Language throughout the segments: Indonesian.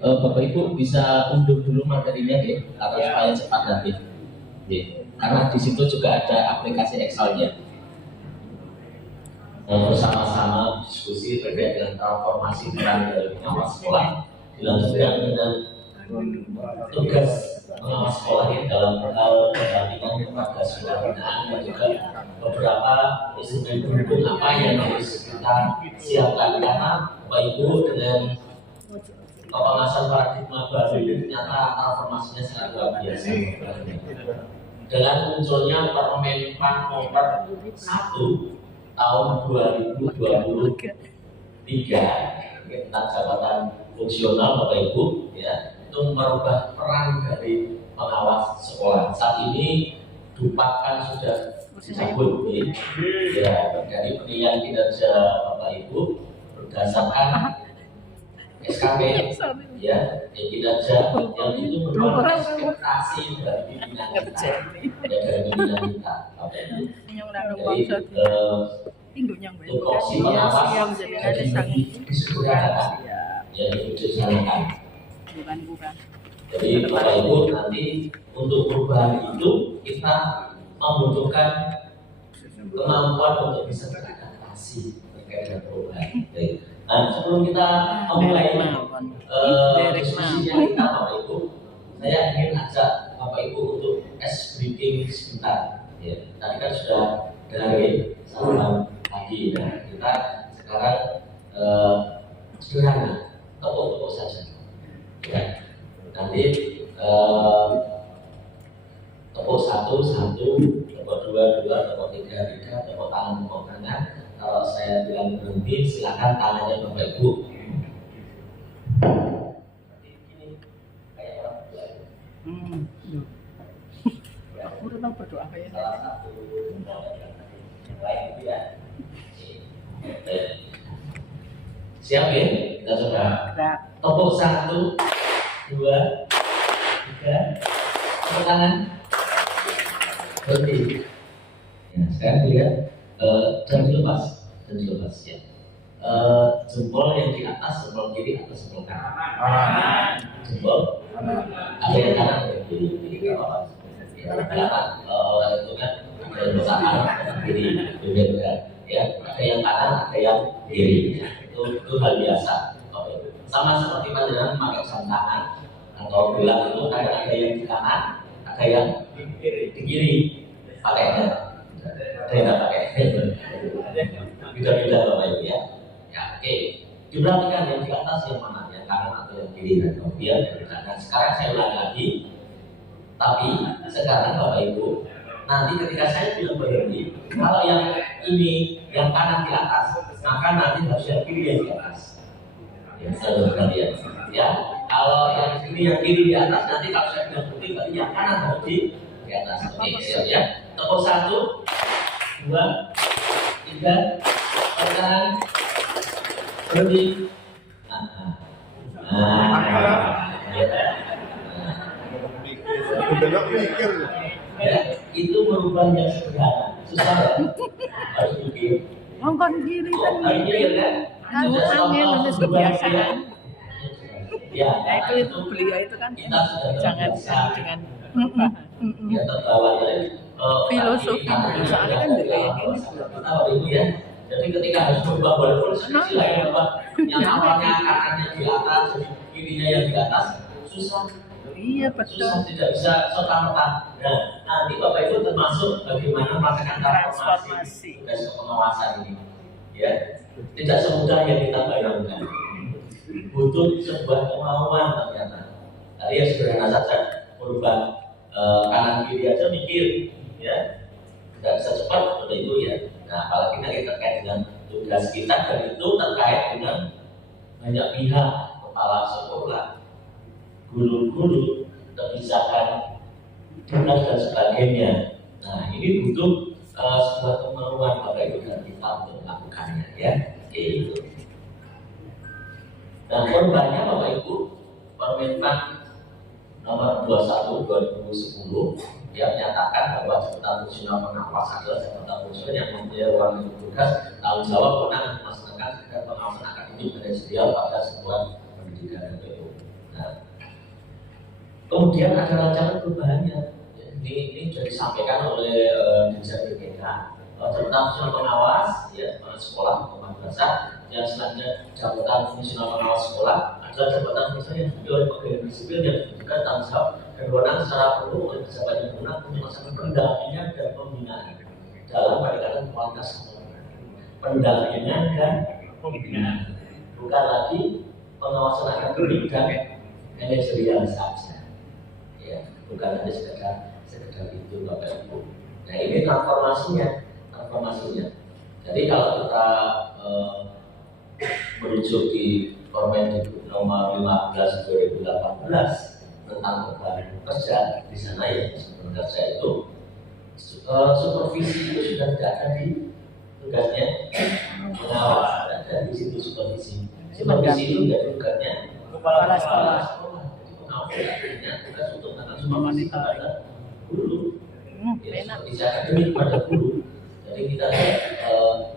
Bapak Ibu bisa unduh dulu materinya ya, atau supaya cepat nanti. Karena di situ juga ada aplikasi Excel-nya. Bersama-sama diskusi terkait dengan transformasi peran dari pengawas sekolah, dilanjutkan dengan tugas pengawas sekolah yang dalam hal pendampingan kepada sekolah binaan dan juga beberapa instrumen pendukung apa yang harus kita siapkan, karena Bapak Ibu dengan pengawasan paradigma baru ini ternyata transformasinya sangat luar biasa. Dengan munculnya Permen PAN nomor 1 tahun 2023 tentang jabatan fungsional Bapak Ibu ya, itu merubah peran dari pengawas sekolah. Saat ini Dupak kan sudah disebut ya, dari penilaian kinerja Bapak Ibu berdasarkan SKP ya, kinerja yang itu merupakan ekspektasi dari pimpinan kita ya, dari pimpinan kita Bapak Ibu. Jadi tupoksi pengawas disempurnakan ya, disesuaikan. Jadi Bapak Ibu nanti untuk perubahan itu kita membutuhkan kemampuan untuk bisa beradaptasi terkait dengan perubahan. Nah, sebelum kita memulai diskusinya kita Bapak Ibu, saya ingin ajak Bapak Ibu untuk ice breathing sebentar. Ya, tadi kan sudah dari sarapan pagi, nah kita sekarang sederhana, tepuk-tepuk saja. Ya, nanti tepuk satu, tepuk dua, tepuk tiga, tepuk tangan, tepuk tangan. Kalau saya bilang berhenti, silakan tangannya Bapak Ibu. Ini kayak orang tua. Aku udah tahu berdoa apa ya. Salah satu yang lain itu ya. Siap ya? Kita coba. Tepuk 1, 2, 3. Tepuk tangan. Berhenti. Ya, sekarang lihat. Dan dilepas ya. Jempol yang di atas, jempol kiri atau jempol kanan? Jempol ada yang kanan, ada yang kiri. Jadi apa? Kanan itu kan ada yang kanan, kiri, beda-beda. Ya, ada yang kanan, ada yang kiri. Itu hal biasa. Sama seperti panjenengan pakai jam tangan atau gelang itu ada yang di kanan, ada yang di kiri. Pakainya. Saya nggak pakai, beda-beda Bapak Ibu ya. Ya, oke. Diperhatikan yang di atas yang mana, yang kanan atau yang kiri, dan kemudian nah, sekarang saya ulang lagi. Tapi sekarang Bapak Ibu, nanti ketika saya bilang berhenti, kalau yang ini yang kanan di atas, maka nanti harus yang kiri yang di atas. Ya, saya kalian. Ya, kalau yang ini yang kiri di atas, nanti kalau saya bilang berhenti, berarti yang kanan harus di atas. Oke, siap ya. Tepuk 1, 2, 3, tangan, berhenti. Udah mikir. Ya, itu merubah yang sederhana. Susah ya? Harus mikir. Ngomong kiri kan Mikir kan? angin itu kebiasaan. Ya, itu beliau itu kan jangan dengan ya terbawa ya. filosofi soalnya kan juga kayak gini. Kita Ibu ya. Jadi ketika harus berubah walaupun istilahnya yang awalnya kanannya di atas, jadi kirinya yang di atas, susah. Iya betul. Susah, tidak bisa serta-merta. Nah, nanti Bapak Ibu termasuk bagaimana melakukan transformasi tugas pengawasan ini. Ya, tidak semudah yang kita bayangkan. Butuh sebuah kemauan ternyata. Tadi ya sederhana saja, merubah kanan kiri aja mikir, ya, tidak bisa cepat seperti itu ya. Nah, apalagi nanti terkait dengan tugas kita, dan itu terkait dengan banyak pihak, kepala sekolah, guru-guru, kebijakan, tugas dan sebagainya. Nah, ini butuh sebuah kemauan Bapak Ibu dan kita untuk melakukannya, ya. Itu. Dan korbannya Bapak Ibu, Permen PAN nomor 21 2010 yang menyatakan bahwa jabatan fungsional pengawas adalah jabatan fungsional yang mempunyai ruang tugas, tanggung jawab, kewenangan melaksanakan kegiatan pengawasan akademik manajerial pada sebuah pendidikan. Kemudian ada rancangan perubahannya. Ini sudah disampaikan oleh Dirjen BPK tentang fungsional pengawas ya sekolah atau madrasah. Yang selanjutnya jabatan fungsional pengawas sekolah adalah jabatan fungsional yang dimiliki oleh pegawai negeri sipil yang diberikan tanggung jawab dan wewenang secara penuh oleh pejabat yang berwenang untuk melaksanakan pendampingan dan pembinaan dalam peningkatan kualitas sekolah. Pendampingan dan pembinaan, bukan lagi pengawasan akademik dan manajerial saja. Ya, bukan hanya sekedar itu Bapak Ibu. Nah ini transformasinya. Jadi kalau kita merujuk di Permendikbud nomor 15 2018 tentang beban kerja di sana ya beban kerja itu supervisi itu sudah tidak ada di tugasnya pengawas, ada di situ supervisi itu tidak tugasnya kepala sekolah. Artinya tugas untuk melakukan supervisi kepada guru, ya, supervisi akademik pada guru. Jadi kita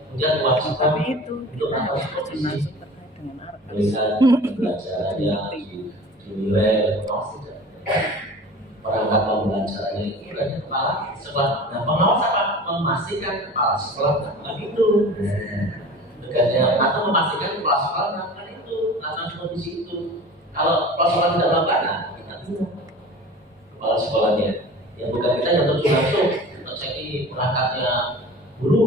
punya kewajiban untuk melakukan supervisi, melihat pembelajarannya, dinilai, perangkat pembelajarannya itu hanya kepala sekolah. Nah pengawas apa? Memastikan kepala sekolah melakukan itu. Tugasnya atau memastikan kepala sekolah melakukan itu, melakukan supervisi itu. Kalau kepala sekolah tidak melakukan, kita tunggu kepala sekolahnya. Ya bukan kita yang terjun langsung cek perangkatnya guru,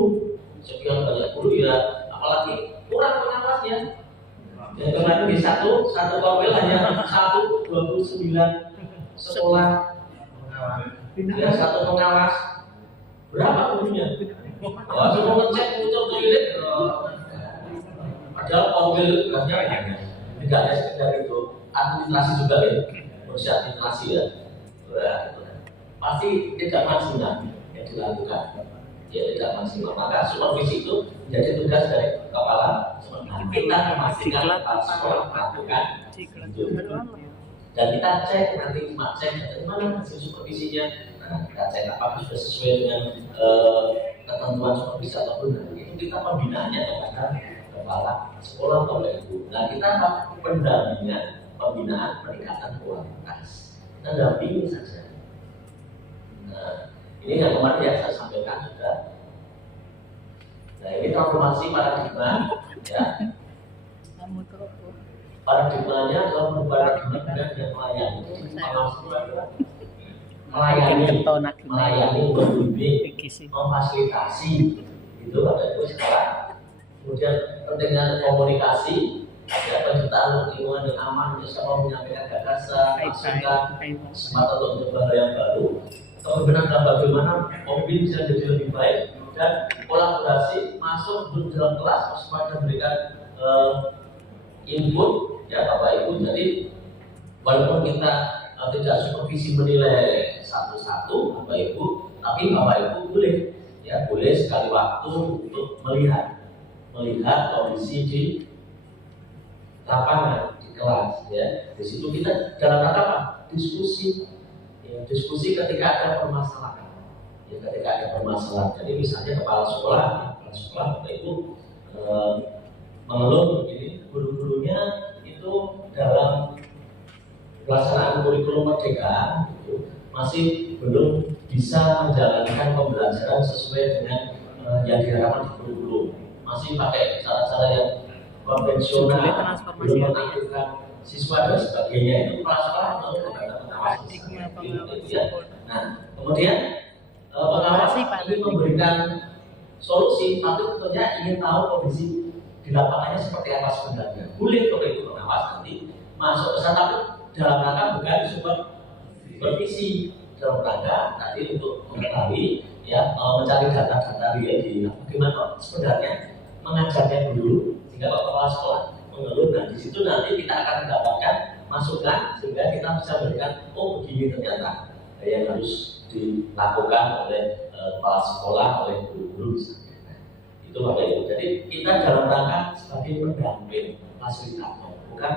sekian banyak guru ya, apalagi kurang pengawasnya. Yang kemarin di satu korwil hanya 29 sekolah, ya satu pengawas. Berapa gurunya? Oh, semua ngecek untuk toilet. Padahal korwil tugasnya tidak hanya sekedar itu, administrasi juga ya, proses administrasi ya. Pasti tidak maksimal yang dilakukan, ya tidak maksimal. Maka supervisi itu menjadi tugas dari kepala sekolah. Kita memastikan kepala sekolah melakukan itu. Dan kita cek nanti cek dari mana hasil supervisinya. Nah, kita cek apakah sudah sesuai dengan ketentuan supervisi atau belum. Itu kita pembinaannya kepada kepala sekolah atau ibu. Nah kita apa? Pembinaan peningkatan kualitas. Kita dampingi saja. Nah, ini yang kemarin yang saya sampaikan juga. Nah, ini transformasi paradigma, ya. Paradigmanya adalah paradigma dan melayani. Melayani, membimbing, memfasilitasi, itu Bapak Ibu sekarang. Kemudian pentingnya komunikasi, ya, penciptaan lingkungan yang aman, bisa menyampaikan gagasan, masukan, semata untuk mencoba hal yang baru. Kemudian bagaimana pemimpin bisa jadi lebih baik dan kolaborasi masuk ke dalam kelas supaya memberikan input ya Bapak Ibu. Jadi walaupun kita tidak supervisi menilai satu-satu Bapak Ibu, tapi Bapak Ibu boleh sekali waktu untuk melihat kondisi di lapangan di kelas ya. Di situ kita dalam rangka apa? Diskusi ketika ada permasalahan. Ya, ketika ada permasalahan. Jadi misalnya kepala sekolah Bapak Ibu mengeluh begini, guru-gurunya itu dalam pelaksanaan kurikulum merdeka itu masih belum bisa menjalankan pembelajaran sesuai dengan yang diharapkan di kurikulum. Masih pakai cara-cara yang konvensional, belum mengaktifkan siswa dan sebagainya. Itu kepala sekolah atau pengawas. Nah, kemudian pengawas ingin memberikan solusi, tapi tentunya ingin tahu kondisi di lapangannya seperti apa sebenarnya. Boleh kalau itu pengawas nanti masuk ke sana, tapi dalam rangka bukan supervisi, dalam rangka tadi untuk mengetahui ya, mencari data-data real di bagaimana sebenarnya mengajarnya dulu sehingga kepala sekolah mengeluh. Nah di situ nanti kita akan mendapatkan masukan sehingga kita bisa memberikan begini ternyata yang harus dilakukan oleh kepala sekolah, oleh guru-guru misalnya. Nah, itu Bapak Ibu. Jadi kita dalam rangka sebagai pendamping, fasilitator, bukan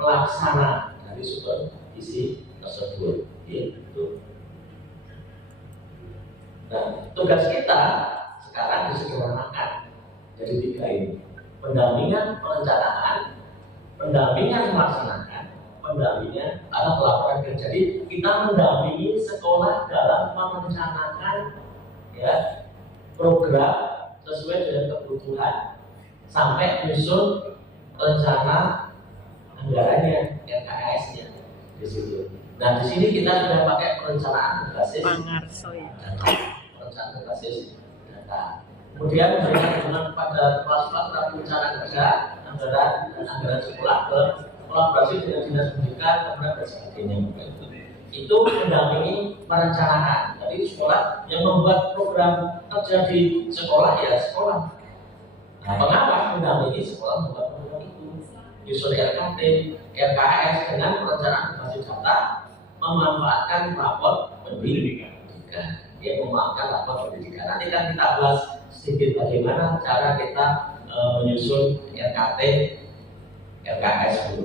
pelaksana dari supervisi tersebut. Gitu. Nah, tugas kita sekarang disederhanakan jadi 3 ini: pendampingan perencanaan, pendampingan melaksanakan, pendampingnya atau pelaporan kerja. Jadi kita mendampingi sekolah dalam merencanakan ya program sesuai dengan kebutuhan sampai menyusun rencana anggarannya, RKAS-nya di situ. Nah di sini kita sudah pakai perencanaan berbasis data, perencanaan berbasis data. Kemudian memberikan dukungan kepada kepala sekolah rencana kerja, anggaran dan anggaran sekolah, kolaborasi dengan dinas pendidikan, kemudian dan sebagainya. Itu mendampingi merencanakan. Jadi sekolah yang membuat program kerja di sekolah ya sekolah. Nah, pengawas mendampingi sekolah membuat program itu, nyusun RKT, RKS dengan perencanaan berbasis data, memanfaatkan rapor pendidikan. Dia memanfaatkan rapor pendidikan. Nanti kan kita bahas sedikit bagaimana cara kita menyusun RKT, RKS itu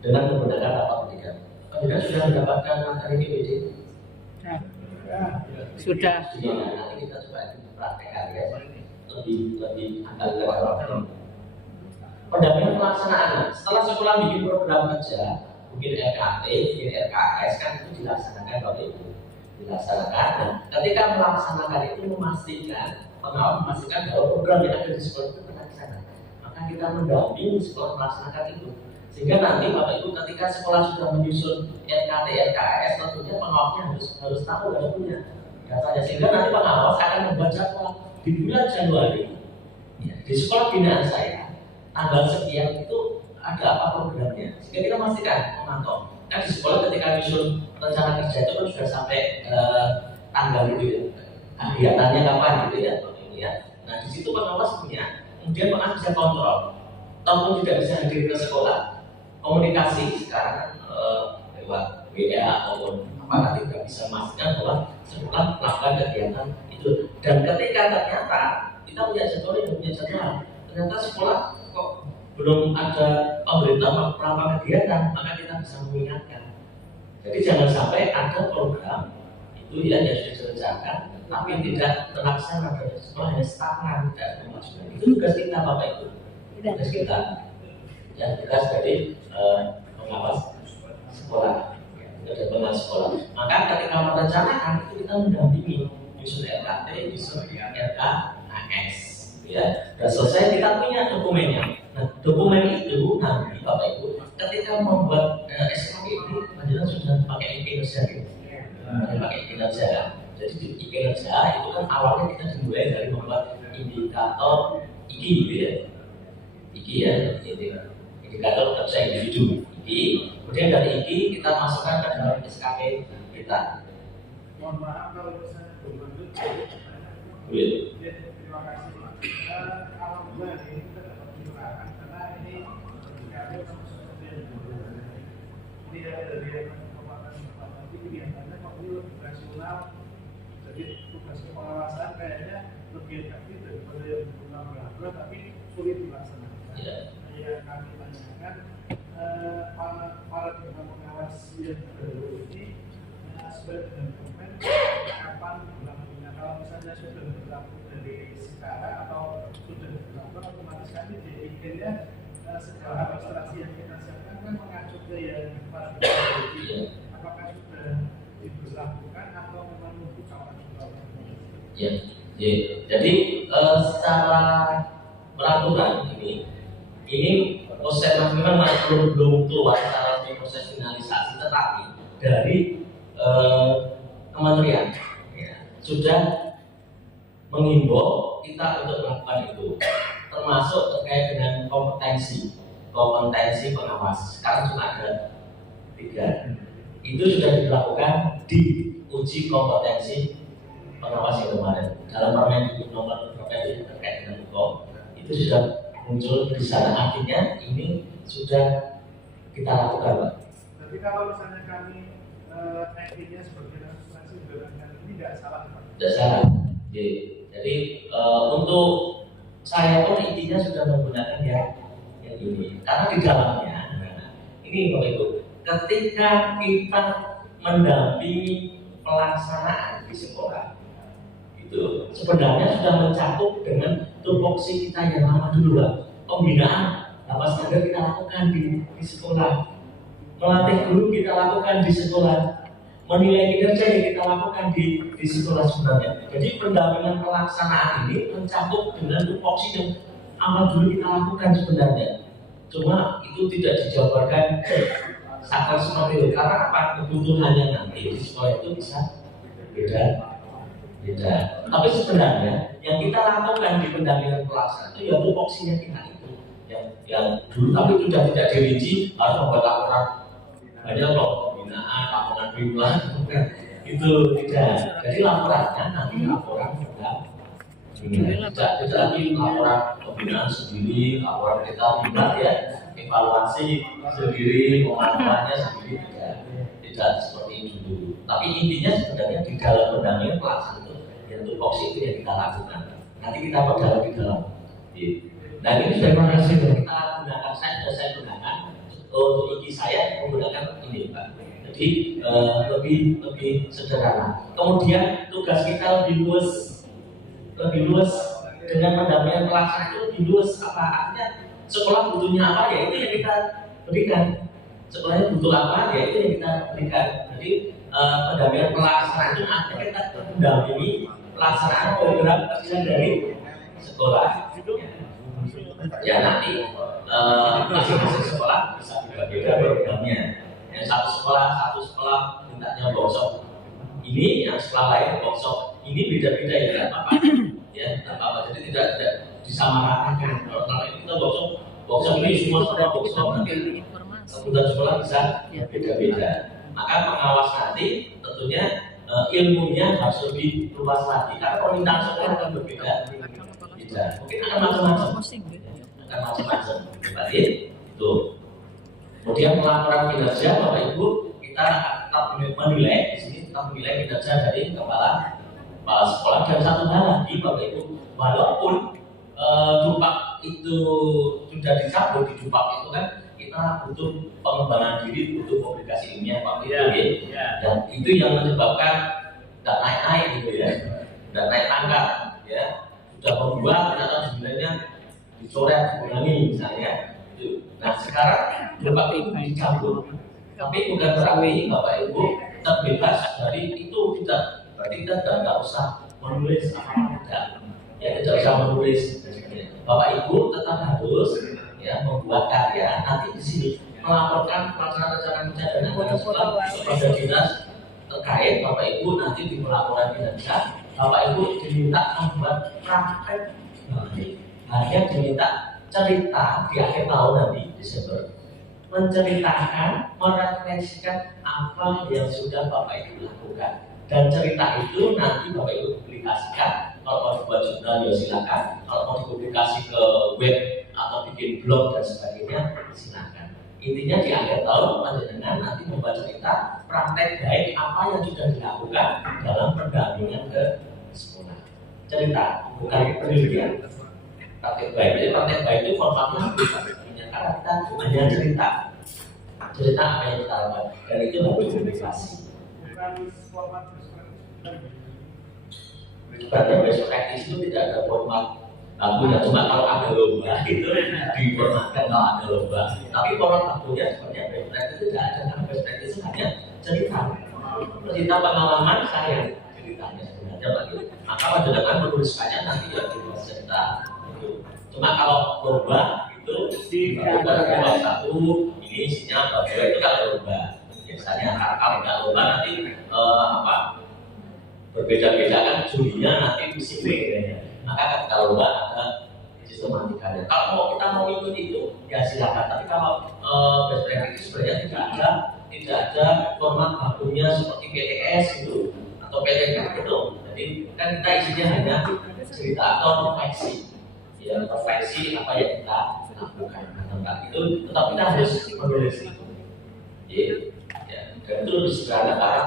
dengan menggunakan rapor pendidikan. Kita sudah mendapatkan materi PPD? Sudah. Nanti kita coba praktekkan ya. Lebih agak pendampingan pelaksanaan. Setelah sekolah bikin program kerja, bikin RKT, bikin RKS kan itu dilaksanakan Bapak Ibu. Dilaksanakan. Nah, ketika melaksanakan itu pengawas memastikan bahwa program yang ada di sekolah itu terlaksana. Maka kita mendampingi sekolah melaksanakan itu. Sehingga nanti Bapak Ibu ketika sekolah sudah menyusun RKT, RKS, tentunya pengawasnya harus tahu, harus punya datanya. Sehingga nanti pengawas akan membuat jadwal di bulan Januari ya, di sekolah binaan saya tanggal sekian itu ada apa programnya. Sehingga kita pastikan memantau. Kan di sekolah ketika menyusun rencana kerja itu kan sudah sampai tanggal itu ya. Kegiatannya kapan gitu ya, ya. Nah di situ pengawas punya, kemudian pengawas bisa kontrol. Ataupun tidak bisa hadir ke sekolah, komunikasi sekarang lewat WA ataupun apakah tidak bisa memastikan bahwa sekolah melakukan kegiatan itu. Dan ketika ternyata kita punya jadwal dan punya jadwal, ternyata sekolah kok belum ada pemberitahuan berapa kegiatan, maka kita bisa mengingatkan. Jadi jangan sampai ada program itu ya yang sudah direncanakan tapi tidak terlaksana dan sekolah hanya stagnan, tidak memajukan. Itu tugas kita Bapak Ibu. Tugas kita yang tugas dari pengawas sekolah, dari pengawas sekolah. Maka ketika merencanakan itu kita mendampingi nyusun RKT, nyusun RKAS, ya. Dan selesai kita punya dokumennya. Nah, dokumen itu nanti Bapak Ibu ketika membuat SKP ini, Panjenengan sudah pakai kinerja, pakai kinerja. Jadi di kinerja itu kan awalnya kita dimulai dari membuat indikator IKI, gitu ya. IKI ya, indikator kerja individu IKI. Kemudian dari IKI kita masukkan ke dalam SKP kita. Mohon maaf kalau misalnya belum lanjut. Terima kasih. Alhamdulillah ini kita dapat pencerahan karena ini kami seperti yang ini ada dari kekuatan nanti kelihatannya kok ini lebih rasional. Jadi tugas pengawasan kayaknya lebih efektif daripada yang berulang-ulang tapi sulit dilaksanakan. Yang kami tanyakan para pengawas yang terdahulu ini sesuai dengan dokumen kapan berlakunya. Kalau misalnya sudah berlaku dari sekarang atau sudah berlaku otomatis kami diizinkannya segala administrasi yang kita siapkan kan mengacu ke yang para pengawas. Apakah sudah diberlakukan atau memang menunggu kapan? Ya, jadi secara peraturan ini proses memang belum keluar secara proses finalisasi, tetapi dari kementerian ya, sudah menghimbau kita untuk melakukan itu, termasuk terkait dengan kompetensi pengawas. Sekarang cuma ada 3. Itu sudah dilakukan di uji kompetensi pengawas yang kemarin dalam Permendikbud nomor berapa itu terkait dengan hukum itu sudah muncul di sana. Artinya ini sudah kita lakukan, Pak. Tapi kalau misalnya kami ID-nya sebagai administrasi bumn ini tidak salah, Pak? Tidak salah. Jadi untuk saya pun intinya sudah menggunakan yang ini karena di dalamnya ini Bapak Ibu, ketika kita mendampingi pelaksanaan di sekolah itu sebenarnya sudah mencakup dengan tupoksi kita yang lama dulu, Pak. Pembinaan apa standar kita lakukan di sekolah. melatih guru kita lakukan di sekolah, menilai kinerja yang kita lakukan di sekolah sebenarnya. Jadi pendampingan pelaksanaan ini mencakup dengan tupoksi yang amal dulu kita lakukan sebenarnya. Cuma itu tidak dijabarkan sakral seperti itu karena apa? Kebutuhannya nanti di sekolah itu bisa beda. Tapi sebenarnya yang kita lakukan di pendampingan pelaksanaan itu ya tupoksinya kita itu yang dulu tapi sudah tidak dirinci harus membuat laporan banyak loh pembinaan, laporan bimbingan itu tidak. Jadi laporannya nanti laporan tidak lagi laporan pembinaan sendiri, laporan kita bimbingan ya, evaluasi sendiri, pemantauannya sendiri tidak seperti itu dulu. Tapi intinya sebenarnya di dalam pendampingan pelaksanaan itu yang tupoksi itu yang kita lakukan. Nanti kita perdalam di dalam. Nah ini sudah proses yang kita gunakan, saya gunakan untuk IG saya menggunakan ini Pak. Jadi lebih sederhana. Kemudian tugas kita lebih luas dengan pendampingan pelaksanaan itu lebih luas. Apa artinya? Sekolah butuhnya apa ya itu yang kita berikan. Sekolahnya butuh apa ya itu yang kita berikan. Jadi pendampingan pelaksanaan itu artinya kita mendampingi pelaksanaan program kerja dari sekolah. Ya nanti masing-masing sekolah bisa berbeda programnya. Yang satu sekolah mintanya workshop ini, yang sekolah lain workshop ini beda-beda ya tidak apa-apa. Ya tidak apa-apa. Jadi tidak disamaratakan. Kalau kita workshop ini semua sekolah workshop nanti kebutuhan sekolah bisa beda-beda. Maka pengawas nanti tentunya ilmunya harus lebih luas lagi karena permintaan sekolah akan berbeda. Mungkin akan macam-macam. Tadi itu. Kemudian pelaporan kinerja Bapak Ibu kita tetap menilai di sini tetap menilai kinerja dari kepala sekolah dan satu hal lagi Bapak Ibu walaupun Dupak itu sudah dicabut di Dupak itu kan kita butuh pengembangan diri, butuh publikasi ilmiah Pak Ibu dan itu yang menyebabkan tidak naik gitu ya, tidak naik angka ya. Sudah membuat ternyata sebenarnya dicoret, diulangi misalnya. Nah sekarang Bapak Ibu dicabut, tapi bukan berarti Bapak Ibu terbebas dari itu tidak. Berarti kita tidak usah menulis apa tidak. Ya tidak usah menulis. Bapak Ibu tetap harus ya membuat karya. Nanti di sini melaporkan pelaksanaan rencana kerja dan anggaran sekolah kepada dinas terkait. Bapak Ibu nanti di pelaporan kinerja Bapak Ibu diminta membuat praktek, hanya diminta cerita di akhir tahun nanti Desember, menceritakan, merefleksikan apa yang sudah Bapak Ibu lakukan, dan cerita itu nanti Bapak Ibu publikasikan. Kalau mau dibuat jurnal ya silakan, kalau mau dipublikasi ke web atau bikin blog dan sebagainya silakan. Intinya di akhir tahun panjenengan nanti membuat cerita praktek baik apa yang sudah dilakukan dalam pendampingan ke sekolah. Cerita, bukan penelitian. Praktek baik, jadi praktek baik itu formatnya karena kita hanya cerita apa yang kita lakukan dan itu harus dipublikasi. Pada best practice itu tidak ada format bakunya, cuma kalau ada lomba itu diformatkan kalau ada lomba. Tapi format bakunya sebenarnya best practice itu tidak ada, karena best practice itu hanya cerita pengalaman saya ceritanya sebenarnya bagi. Maka panjenengan menuliskannya nanti ya di cerita. Cuma kalau lomba itu dibuat satu, ini isinya bagus itu kalau lomba. Biasanya kalau nggak lomba nanti berbeda-beda kan jurinya nanti di sini. Maka kalau lomba ada sistematikanya. Kalau kita mau ikut itu ya silakan. Tapi kalau best practice sebenarnya tidak ada format bakunya seperti PTS itu atau PTK itu. Jadi kan kita isinya hanya cerita atau refleksi. Ya, refleksi apa yang kita lakukan. Nah, itu tetap kita harus menulis itu. Ya, dan itu lebih sederhana karena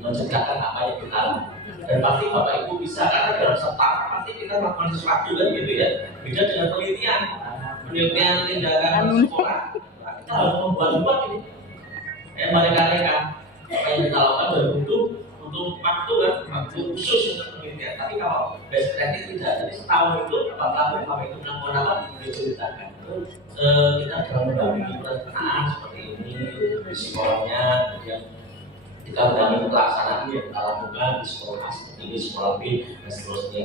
menceritakan apa yang kita lakukan. Dan pasti Bapak Ibu bisa karena dalam setahun pasti kita melakukan sesuatu kan gitu ya. Beda dengan penelitian tindakan sekolah. Nah, kita harus membuat ini. Mereka apa yang kita lakukan dan butuh waktu khusus untuk penelitian. Tapi kalau best practice tidak, jadi setahun itu Bapak itu melakukan apa diceritakan. Kita dalam mendampingi perencanaan seperti ini, di sekolahnya, kemudian kita mendampingi pelaksanaan yang kita lakukan di sekolah A seperti ini, sekolah B dan seterusnya.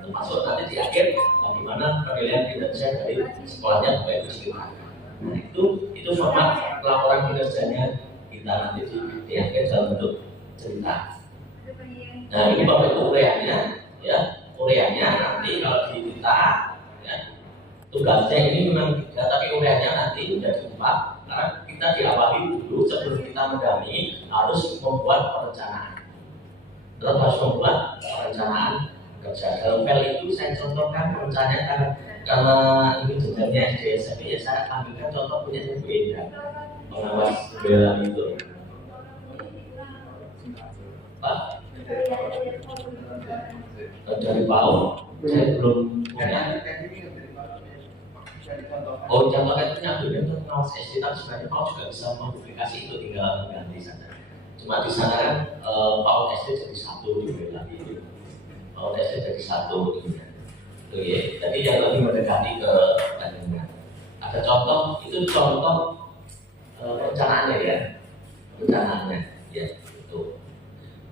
Termasuk nanti di akhir bagaimana penilaian kinerja dari sekolahnya Bapak Ibu sekalian. Nah itu format laporan kinerjanya kita nanti di akhir dalam bentuk cerita. Nah ini Bapak Ibu ureannya, ya ureannya nanti kalau di kita, ya tugasnya ini memang 3, tapi ureannya nanti menjadi 4. Karena kita diawali dulu sebelum kita mendampingi harus membuat perencanaan. Terus harus membuat perencanaan kerja. Dalam file itu saya contohkan perencanaan karena ini jenjangnya SD SMP, ya saya ambilkan contoh punya Bu Enda, pengawas pembelaan itu. Pak, dari PAU saya belum punya. Oh, contohnya itu nyambilnya untuk pengawas SD, tapi sebenarnya PAU juga bisa mempublikasi itu, tinggal mengganti saja. Cuma di sana kan PAU SD jadi 1 gitu lagi. PAU SD jadi 1 gitu. Ya. Jadi yang lebih mendekati ke pertandingan. Ada contoh, itu contoh perencanaannya ya, perencanaannya ya itu.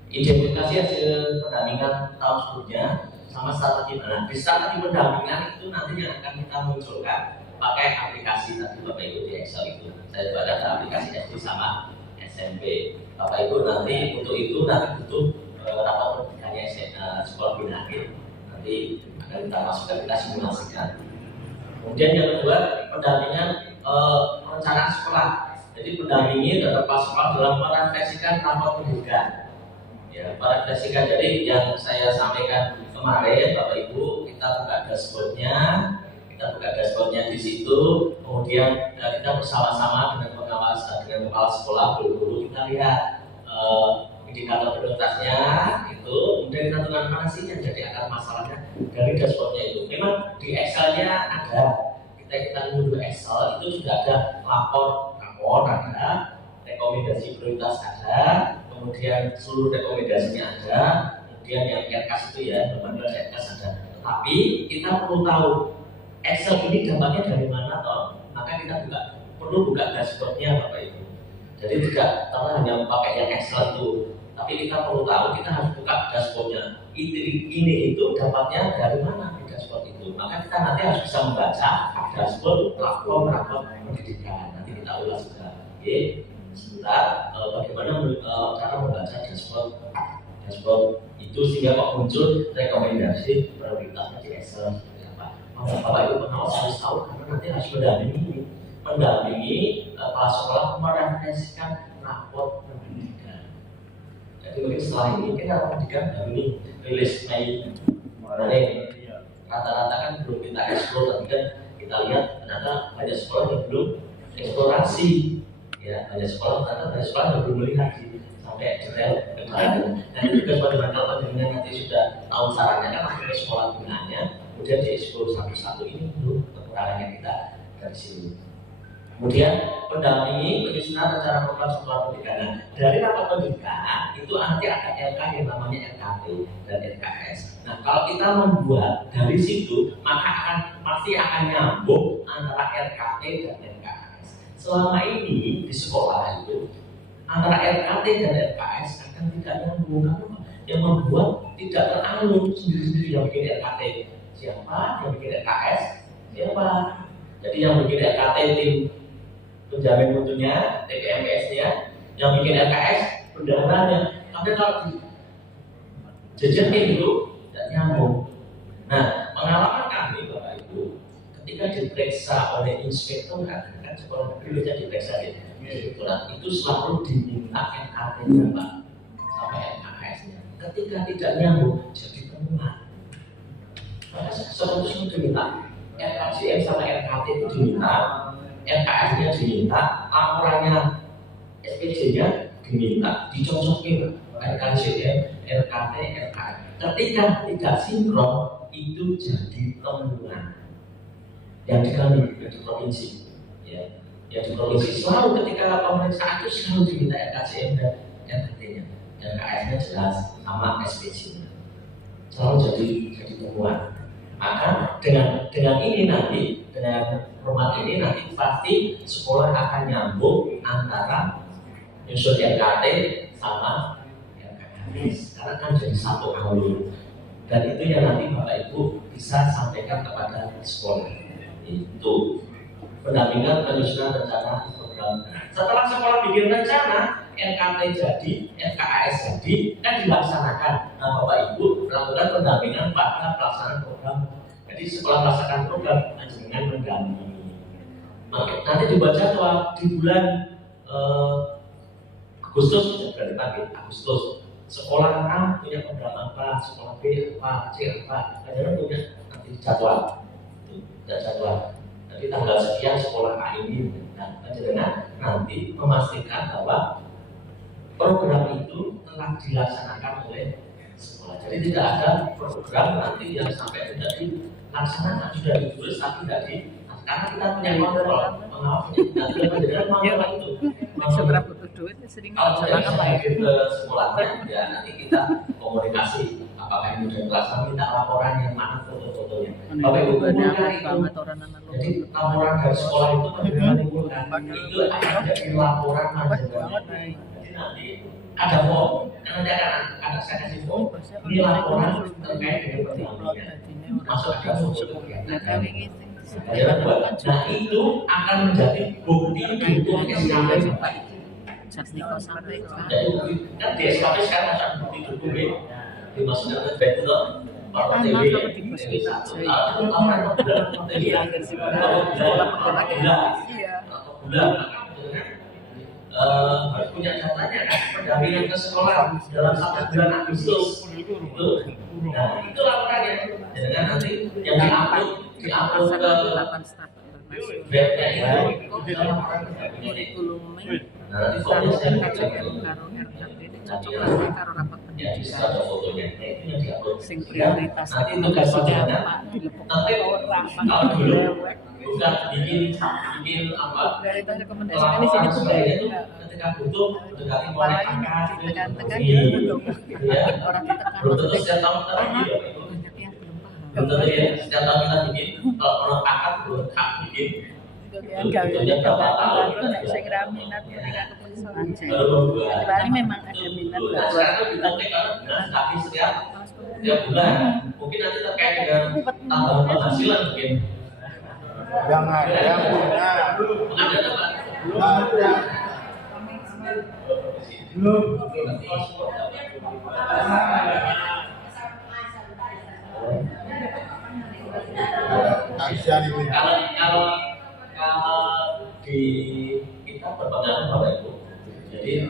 Identifikasi hasil pendampingan tahun sebelumnya sama strategi. Nah, di strategi pendampingan itu nanti yang akan kita munculkan pakai aplikasi tadi Bapak Ibu di Excel itu. Saya juga ada aplikasi SD sama SMP. Bapak Ibu nanti untuk itu nanti butuh rapat pendidikannya sekolah binaan. Nanti akan kita masukkan, kita simulasikan. Kemudian yang kedua pendampingan perencanaan sekolah. Jadi pendampingi dan kepala sekolah dalam merefleksikan rapor pendidikan. Ya, merefleksikan. Jadi yang saya sampaikan kemarin Bapak Ibu, kita buka dashboardnya di situ. Kemudian kita bersama-sama dengan pengawas dengan kepala sekolah dulu kita lihat indikator prioritasnya itu, kemudian kita tentukan mana sih yang jadi akar masalahnya dari dashboardnya itu. Memang di Excelnya ada, kita menuju Excel itu sudah ada rapor ada, rekomendasi prioritas ada, kemudian seluruh rekomendasinya ada, kemudian yang RKAS itu ya, teman-teman RKAS ada. Tapi kita perlu tahu Excel ini dampaknya dari mana toh, maka kita juga perlu buka dashboardnya Bapak Ibu. Jadi tidak hanya pakai yang Excel itu, tapi kita perlu tahu, kita harus buka dashboardnya. Ini itu dapatnya dari mana di dashboard itu. Maka kita nanti harus bisa membaca dashboard platform pendidikan. Nanti kita ulas juga. Oke, sebentar bagaimana cara membaca dashboard itu sehingga kok muncul rekomendasi prioritasnya di Excel seperti apa. Maka Bapak Ibu pengawas harus tahu karena nanti harus mendampingi kepala sekolah merefleksikan rapor pendidikan. Jadi mungkin setelah ini kita pendidikan baru ini rilis Mei kemarin. Rata-rata kan belum kita eksplor, tapi kan kita lihat ternyata banyak sekolah yang belum eksplorasi. Ya, banyak sekolah yang belum melihat sampai detail kemarin. Dan itu juga pada dengan nanti sudah tahu sarannya kan masuk ke sekolah gunanya, kemudian dieksplor satu-satu. Ini dulu kekurangannya kita dari sini. Kemudian pendampingi penyusunan rencana program sekolah pendidikan. Dari rapat pendidikan itu nanti ada LK yang namanya RKT dan RKS. Nah, kalau kita membuat dari situ, maka pasti akan nyambung antara RKT dan RKS. Selama ini di sekolah itu antara RKT dan RKS akan tidak nyambung. Yang membuat tidak teralur sendiri-sendiri yang bikin RKT siapa, yang bikin RKS siapa. Jadi yang bikin RKT tim penjamin mutunya, TPMPS-nya, yang bikin RKS bendaharanya. Tapi kalau jejaknya itu tidak nyambung. Nah, pengalaman kami Bapak Ibu, ketika diperiksa oleh inspektor kan sekolah negeri bisa diperiksa ya, inspektorat itu selalu diminta NKT-nya Pak sampai RKS-nya. Ketika tidak nyambung, jadi temuan. Maka seterusnya diminta RKCM sama RKT itu diminta, RKS-nya diminta, laporannya SPJ-nya diminta, dicocokin RKCM, RKT, RKS. Ketika tidak sinkron, itu jadi temuan yang di provinsi, ya, yang di provinsi selalu ketika pemeriksaan itu selalu diminta RKCM dan RKT-nya, RKS-nya jelas sama SPJ-nya, selalu jadi temuan. Maka dengan ini nanti, dengan format ini nanti pasti sekolah akan nyambung antara antara nyusun NKT sama NKKS karena kan jadi satu alur, dan itu yang nanti Bapak Ibu bisa sampaikan kepada sekolah. Itu pendampingan penyusunan rencana program. Setelah sekolah bikin rencana, NKT jadi, NKKS jadi, kan dilaksanakan. Nah, Bapak Ibu melakukan pendampingan pada pelaksanaan program. Jadi sekolah melaksanakan program dengan mendampingi. Nanti dibaca jadwal di bulan Agustus, berarti pagi Agustus. Sekolah A punya program apa, sekolah B apa, C apa, kadang punya nanti jadwal. Jadwal. Jadi tanggal sekian sekolah A ini. Nah, kadang nanti memastikan bahwa program itu telah dilaksanakan oleh sekolah. Jadi tidak ada program nanti yang sampai tidak dilaksanakan, sudah ditulis tapi tidak di. Karena kita punya kontrol, pengawasnya, dan kita menjadikan masalah itu. Seberapa butuh duit sering Kalau jalan tidak apa ya? ke sekolahnya, ya nanti kita komunikasi. Apakah ini sudah dilaksanakan, minta laporan yang mana foto-fotonya. Bapak Ibu kumpulkan itu. Jadi laporan dari sekolah itu bagaimana dikumpulkan? Itu akan jadi laporan manajemen. Jadi nanti ada form, nanti akan saya kasih form. Ini laporan terkait dengan pendampingan. Masuk ada foto. Nah itu akan menjadi bukti untuk SKP. Jadi kan di SKP sekarang ada bukti dokumen dimasukkan ke bed itu Bapak TV satu bulan harus punya datanya kan, pendampingan ke sekolah dalam 1 bulan Agustus itu. Nah itu laporannya. Jadi nanti yang diupload ke webnya itu nah nanti formnya saya ya di situ ada fotonya, itu yang diupload. Nanti tugas kerjanya nanti kalau dulu bukan bikin apa laporan sebagainya itu ketika butuh mendekati mulai angka itu ya belum tentu setiap tahun kita bikin belum tentu ya setiap tahun kita bikin kalau orang akad belum akad bikin tentunya berapa tahun kecuali memang ada minat nah sekarang itu ditonton karena tapi setiap bulan mungkin nanti terkait dengan tambahan penghasilan mungkin yang ada yang punya ada apa? Belum. Kalau di kita berpengaruh Bapak Ibu, jadi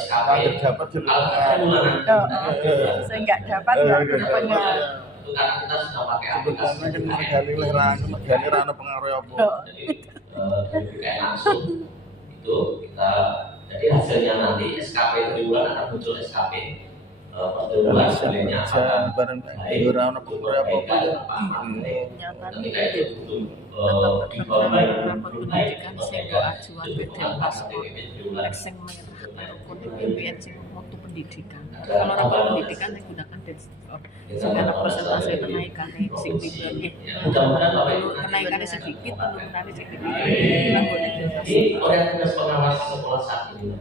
SKP dapat saya nggak dapat ya pokoknya itu karena kita sudah pakai aplikasi jadi rana pengaruh apa jadi kayak langsung itu kita jadi hasilnya nanti SKP triwulan akan muncul SKP pertriwulan hasilnya apakah baik nanti kayak itu di bawah baik waktu pendidikan. Kalau waktu pendidikan saya gunakan Desktop. Segala persentase kenaikannya kenaikannya sedikit, penurunannya sedikit. Ini orientasi pengawas sekolah saat ini.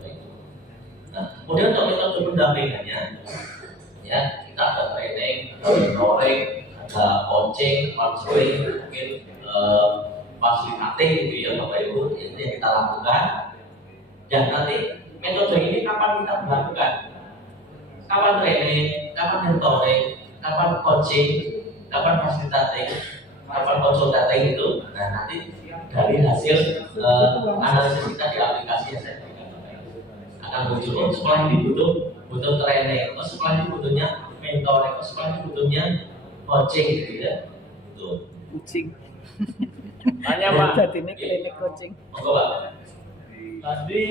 Nah, kemudian untuk metode pendampingannya, ya kita ada training, mentoring, ada coaching, counseling, mungkin fasilitating gitu ya Bapak Ibu, itu yang kita lakukan. Dan nanti metode ini kapan kita melakukan? Kapan training, kapan mentoring, kapan coaching, kapan fasilitating, kapan konsultating itu. Nah nanti dari hasil analisis kita di aplikasi yang saya berikan akan muncul sekolah ini butuh training, sekolah ini butuhnya mentoring, sekolah ini butuhnya coaching gitu ya. Coaching. Tanya Pak. Jadi ini klinik coaching. Monggo Pak. Tadi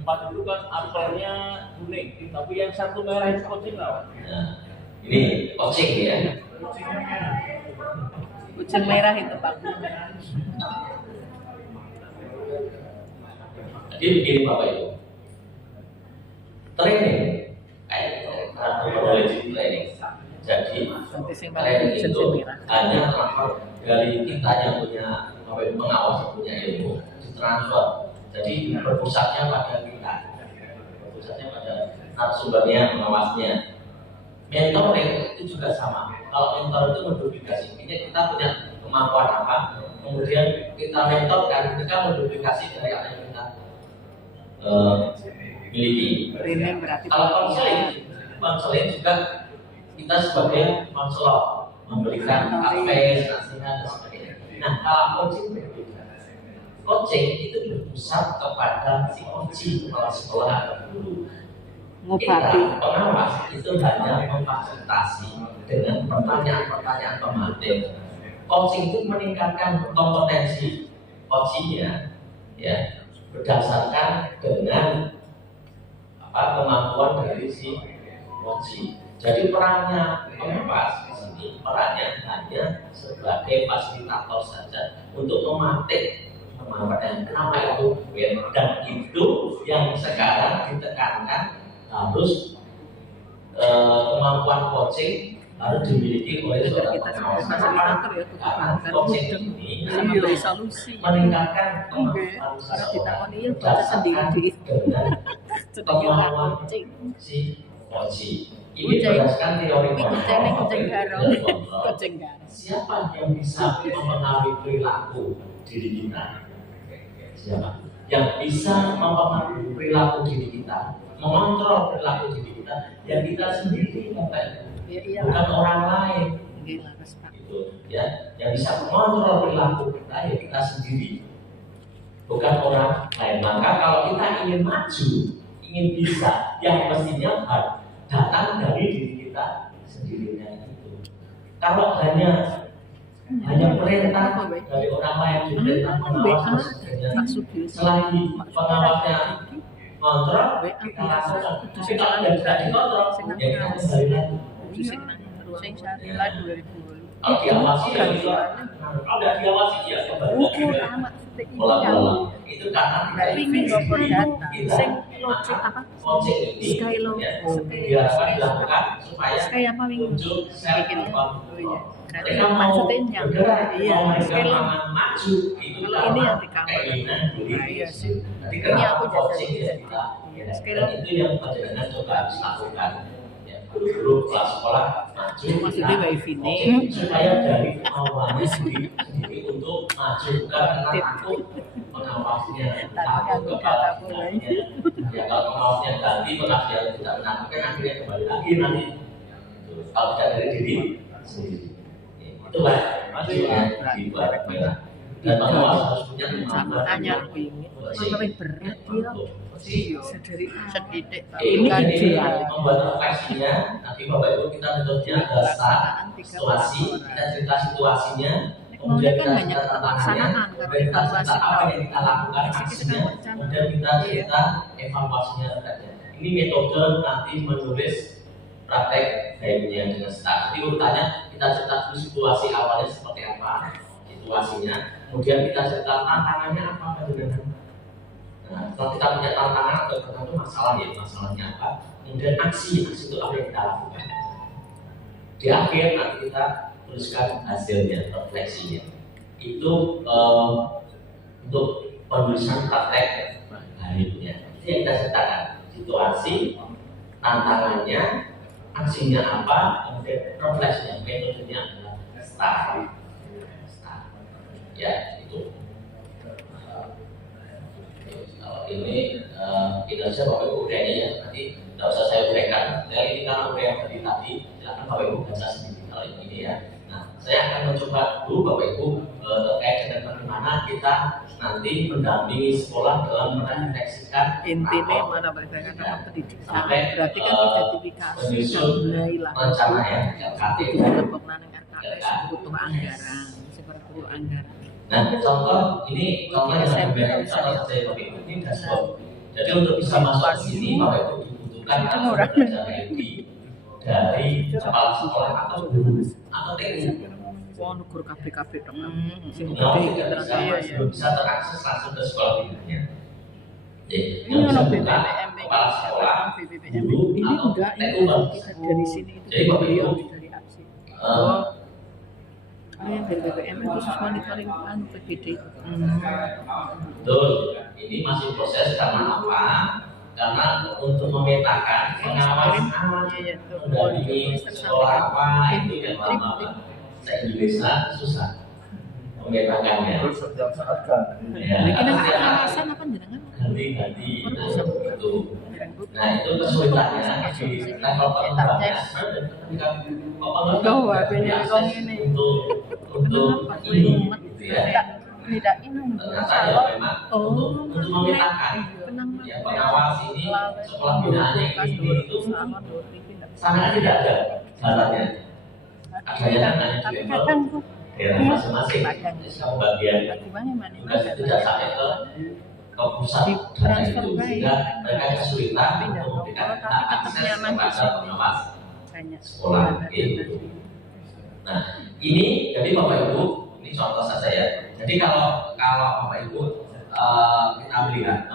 4 itu kan apelnya kuning, tapi yang satu merah itu coaching apa? Nah, ini coaching ya. Kucing merah itu Pak. Jadi begini Bapak Ibu. Training knowledge training. Jadi training itu hanya dari kita yang punya pengawas yang punya ilmu ditransfer Jadi berpusatnya pada kita, berpusatnya pada narasumbernya, pengawasnya. Mentoring itu juga sama. Kalau mentor itu menduplikasi, ini kita punya kemampuan apa, kemudian kita mentorkan, kita menduplikasi dari apa yang kita miliki. Kalau konseling juga kita sebagai konselor memberikan advice, nasihat dan sebagainya. Nah, kalau coaching berbeda. Coaching itu berpusat kepada si coaching, kepala sekolah atau guru. Kita pengawas itu hanya memfasilitasi dengan pertanyaan-pertanyaan pemahaman. Coaching itu meningkatkan kompetensi coachingnya, ya, berdasarkan dengan kemampuan dari si coaching. Jadi perannya pengawas di sini perannya hanya sebagai fasilitator saja untuk mematik kemampuan. Kenapa itu? Dan itu yang sekarang ditekankan harus kemampuan coaching harus dimiliki oleh seorang pengawas. Karena coaching ini meningkatkan kemampuan seseorang berdasarkan dengan kemampuan si coaching. Ini berdasarkan teori siapa yang bisa mempengaruhi perilaku diri kita? Siapa yang bisa mempengaruhi perilaku diri kita, mengontrol perilaku diri kita, yang kita sendiri, bukan orang lain. Gitu, ya, yang bisa mengontrol perilaku kita, ya kita sendiri, bukan orang lain. Maka kalau kita ingin maju, ingin bisa, yang mestinya datang dari diri kita sendirinya itu. Kalau hanya perintah dari orang lain, perintah pengawas, selagi pengawasnya kontrol, kita lakukan. Tapi kalau tidak dikontrol, ya kita kembali lagi. Kalau diawasi ya bisa. Kalau tidak diawasi ya kembali lagi. Pola-pola itu karena kita coaching ini biasa dilakukan supaya muncul self confidence. Mereka mau bergerak, mau mereka maju, itu karena keinginan diri. Jadi kenapa coaching ya kita, dan itu yang pelajaran coba harus lakukan. Guru kelas sekolah maju supaya dari kemauannya sendiri untuk maju karena takut pengawasnya, takut kepalanya. Ya kalau pengawasnya ganti, pengawasnya tidak menangkapkan, akhirnya kembali lagi nanti. Kalau tidak dari diri sendiri, itu lah maksudnya dibuat merah. Dan pengawas harus punya kemampuan lebih berat dia sedikit ini membuat refleksinya. Nanti Bapak Ibu kita tentunya ada situasi, kita cerita situasinya, kemudian kita cerita tantangannya, kemudian kita cerita apa yang kita lakukan aksinya, kemudian kita cerita evaluasinya saja. Ini metode nanti menulis praktek baiknya dengan start. Jadi urutannya kita cerita dulu situasi awalnya seperti apa, situasinya, kemudian kita cerita tantangannya apa dengan. Nah, kalau kita punya tantangan atau tertentu masalah ya, masalahnya apa, kemudian aksi itu apa yang kita lakukan. Di akhir nanti kita tuliskan hasilnya, refleksinya. Itu untuk penulisan praktek akhirnya. Itu yang kita ceritakan, situasi, tantangannya, aksinya apa, kemudian refleksinya, metodenya adalah start. Ya, itu. Kalau ini saja Bapak Ibu uraiannya ya, nanti tidak usah saya uraikan. Saya ini karena uraian tadi, silakan Bapak Ibu baca sendiri kalau ini ya. Nah, saya akan mencoba dulu Bapak Ibu terkait dengan bagaimana kita nanti mendampingi sekolah dalam merefleksikan intinya mana berdasarkan pendidikan. Berarti kan identifikasi menyusun rencana ya, LKT butuh anggaran, seperti butuh anggaran. Nah, contoh ini contoh yang berbeda contoh saya Bapak Ibu ini dashboard. Jadi untuk bisa masuk ke sini Bapak Ibu dibutuhkan dari kepala sekolah atau guru atau TU. Guru KPKP dong. Belum bisa terakses langsung ke sekolah pilihannya. Yang bisa buka kepala sekolah, guru atau TU. Dari sini itu jadi Bapak Ibu yang dari BBM khusus monitoring PBD. Betul. Ini masih proses karena apa? Karena untuk memetakan pengawasan dari sekolah apa itu yang lama se-Indonesia susah memetakannya. Bikin pengawasan apa jenengan? Ganti-ganti itu. Nah itu kesulitannya di level pengembangan. Untuk ini, gitu ya. Tidak ini Ternyata ya memang untuk memetakan ya pengawas ini sekolah binaannya ini itu sangat tidak ada jalannya. Adanya kan hanya di level daerah masing-masing. Jadi bagian tugas itu tidak sampai ke pusat data itu sehingga mereka kesulitan untuk memberikan akses kepada pengawas sekolah gitu. Nah ini jadi Bapak Ibu ini contoh saja ya. Jadi kalau Bapak Ibu kita melihat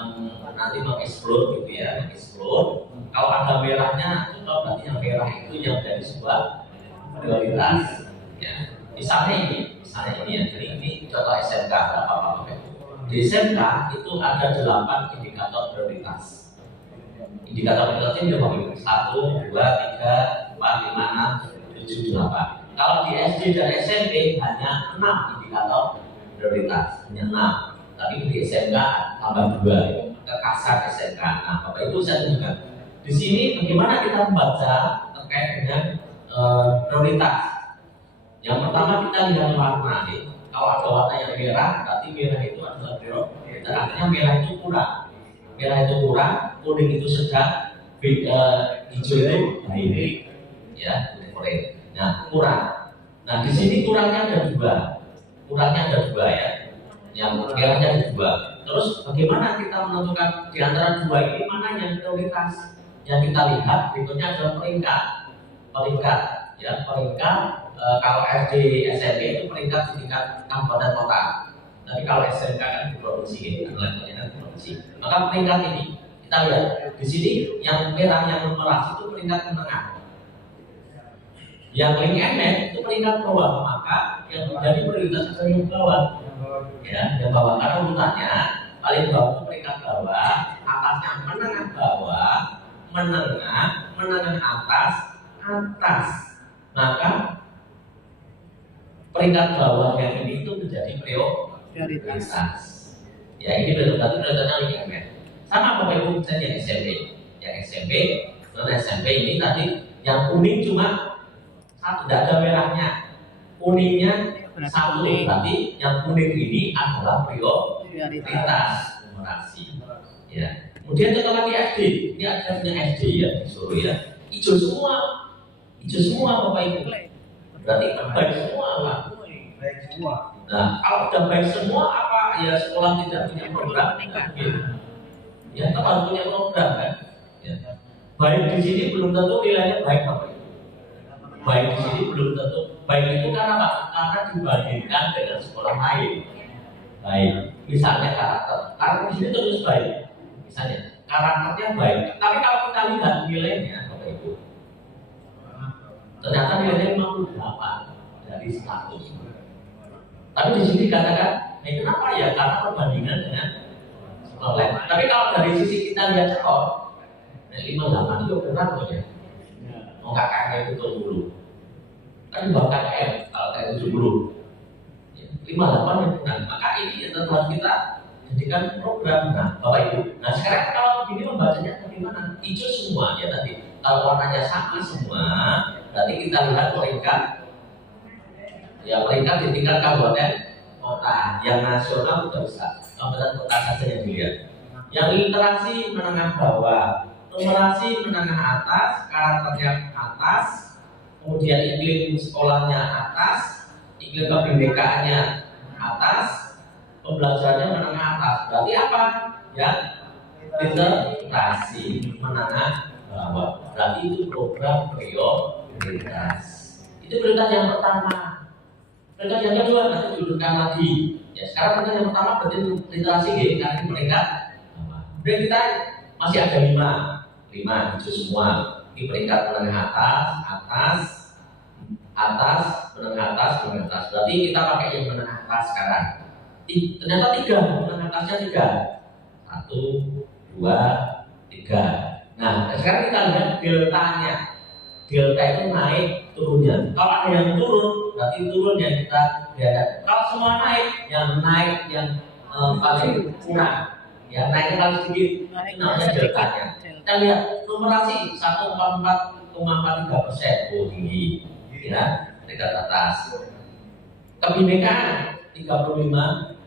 nanti mengeksplor gitu ya, mengeksplor. Kalau ada merahnya, itu berarti yang merah itu yang dari sebuah prioritas. Ya. Misalnya ini ya. Jadi ini contoh SMK berapa Bapak Ibu? Di SMK itu ada 8 indikator prioritas. Indikator prioritas ini Bapak Ibu 1, 2, 3, 4, 5, 6, 7, 8. Kalau di SD dan SMP hanya 6 indikator prioritas, hanya 6. Tapi di SMK tambah 2, ke kasar SMK. Nah, Bapak Ibu saya tunjukkan. Di sini bagaimana kita membaca terkait dengan prioritas. Yang pertama kita lihat warna. Kalau ada warna yang merah, berarti merah itu adalah prioritas. Artinya merah itu kurang. Merah itu kurang, kuning itu sedang, hijau itu baik. Ya, boleh. Nah, kurang. Nah, di sini kurangnya ada 2. Kurangnya ada 2 ya. Yang merahnya ada 2. Terus bagaimana kita menentukan di antara 2 ini mana yang prioritas? Yang kita lihat berikutnya adalah peringkat. Peringkat ya, peringkat kalau SD SMP itu peringkat di tingkat kabupaten kota. Tapi kalau SMK kan di provinsi, levelnya kan di provinsi. Maka peringkat ini kita lihat di sini yang merah yang numerasi itu peringkat menengah. Yang paling enak itu peringkat bawah, maka yang menjadi prioritas adalah yang bawah. Ya, yang bawah karena urutannya paling bawah itu peringkat bawah, atasnya menengah bawah, menengah atas. Maka peringkat bawah yang ini itu menjadi prioritas. Ya ini berarti prioritasnya lebih enak. Sama Bapak Ibu misalnya yang SMP, non SMP ini tadi yang kuning cuma satu, tidak ada merahnya. Kuningnya satu, berarti yang kuning ini adalah prioritas numerasi. Ya. Kemudian setelah di SD, ini ada SD ya, disuruh ya. Hijau semua Bapak Ibu. Berarti baik semua Pak. Baik semua. Nah, kalau udah baik semua apa ya sekolah tidak punya program? Ya, teman punya program kan. Ya. Baik di sini belum tentu nilainya baik Bapak Ibu. Baik di sini belum tentu baik itu karena apa? Karena dibandingkan dengan sekolah lain. Baik, misalnya karakter di sini terus baik. Misalnya karakternya baik, tapi kalau kita lihat nilainya Bapak Ibu, ternyata nilainya 58 dari 100. Tapi di sini katakan, kenapa ya? Karena perbandingan dengan sekolah lain. Tapi kalau dari sisi kita lihat skor, 58 itu kurang kok ya. Mau KKM itu dulu. Kan bawa KKM kalau kayak 70. 58 yang kurang. Maka ini yang harus kita jadikan program. Nah, Bapak Ibu. Nah, sekarang kalau begini membacanya bagaimana? Hijau semua ya tadi. Kalau warnanya sama semua, berarti kita lihat peringkat. Ya peringkat di tingkat kabupaten kota. Yang nasional sudah bisa. Kabupaten kota saja yang dilihat. Yang literasi menengah bawah, numerasi menengah atas, karakternya atas, kemudian iklim sekolahnya atas, iklim kebindikaannya atas, pembelajarannya menengah atas. Berarti apa? Ya, literasi menengah bawah. Berarti itu program prioritas. Itu prioritas yang pertama. Prioritas yang kedua nanti dudukkan lagi. Ya, sekarang prioritas yang pertama berarti literasi ya, karena ini peringkat. Kemudian kita masih ada 5 hijau semua. Ini peringkat menengah atas, menengah atas. Berarti kita pakai yang menengah atas sekarang. Ternyata 3, menengah atasnya 3. 1, 2, 3. Nah, sekarang kita lihat deltanya. Delta itu naik turunnya. Kalau ada yang turun, berarti turun yang kita lihat. Kalau semua naik yang paling kurang, yang naiknya paling sedikit, itu namanya deltanya. Kita lihat numerasi 144,43%, tinggi, ya, dekat atas. Kebinekaan 35%.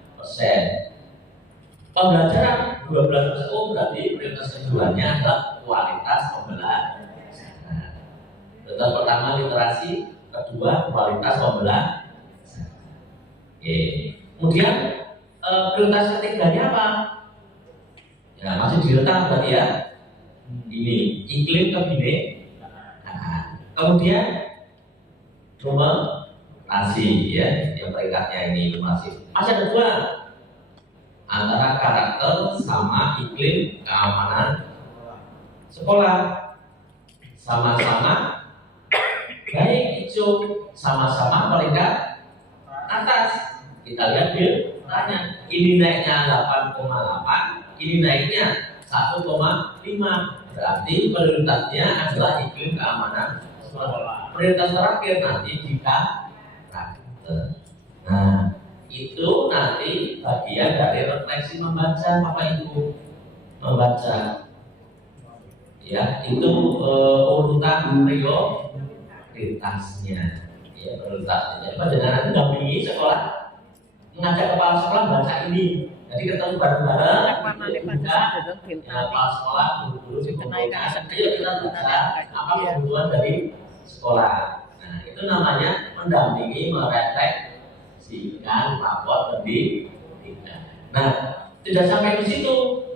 Pembelajaran 12%. Berarti prioritas keduanya adalah kualitas pembelajaran. Prioritas pertama literasi, kedua kualitas pembelajaran. Oke. Kemudian prioritas ketiganya apa? Ya, masih delta berarti ya. Ini iklim kebinekaan. Kemudian numerasi, ya, yang peringkatnya ini numerasi. Masih ada 2 antara karakter sama iklim keamanan sekolah. Sama-sama baik hijau, sama-sama peringkat atas. Kita lihat deltanya. Ini naiknya 8,8, ini naiknya 1,5. Berarti prioritasnya adalah iklim keamanan sekolah. Prioritas terakhir nanti di karakter. Nah, itu nanti bagian dari refleksi membaca, Bapak Ibu. Membaca, ya, itu urutan prioritasnya, ya, prioritasnya. Jadi panjenengan nanti dampingi sekolah, mengajak kepala sekolah baca ini. Jadi ketemu bareng-bareng, kepala sekolah, guru-guru dikumpulkan. Ayo kita baca apa kebutuhan dari sekolah. Nah, itu namanya mendampingi, merefleksikan rapor pendidikan. Nah, tidak sampai di situ.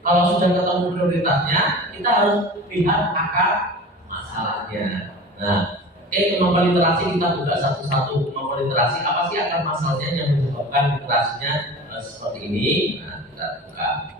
Kalau sudah ketemu prioritasnya, kita harus lihat akar masalahnya. Nah, kemampuan literasi kita buka satu-satu. Kemampuan literasi apa sih akar masalahnya yang menyebabkan literasinya seperti ini? Nah, kita buka.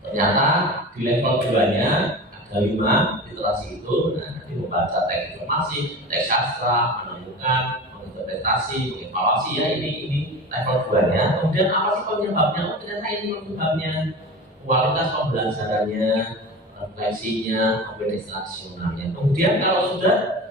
Ternyata di level 2-nya ada 5 literasi itu. Nah, nanti membaca teks informasi, teks sastra, menemukan, menginterpretasi, mengevaluasi, ya, ini level 2-nya. Kemudian apa sih penyebabnya? Oh, ternyata ini penyebabnya. Kualitas pembelajarannya, refleksinya, administrasionalnya. Kemudian kalau sudah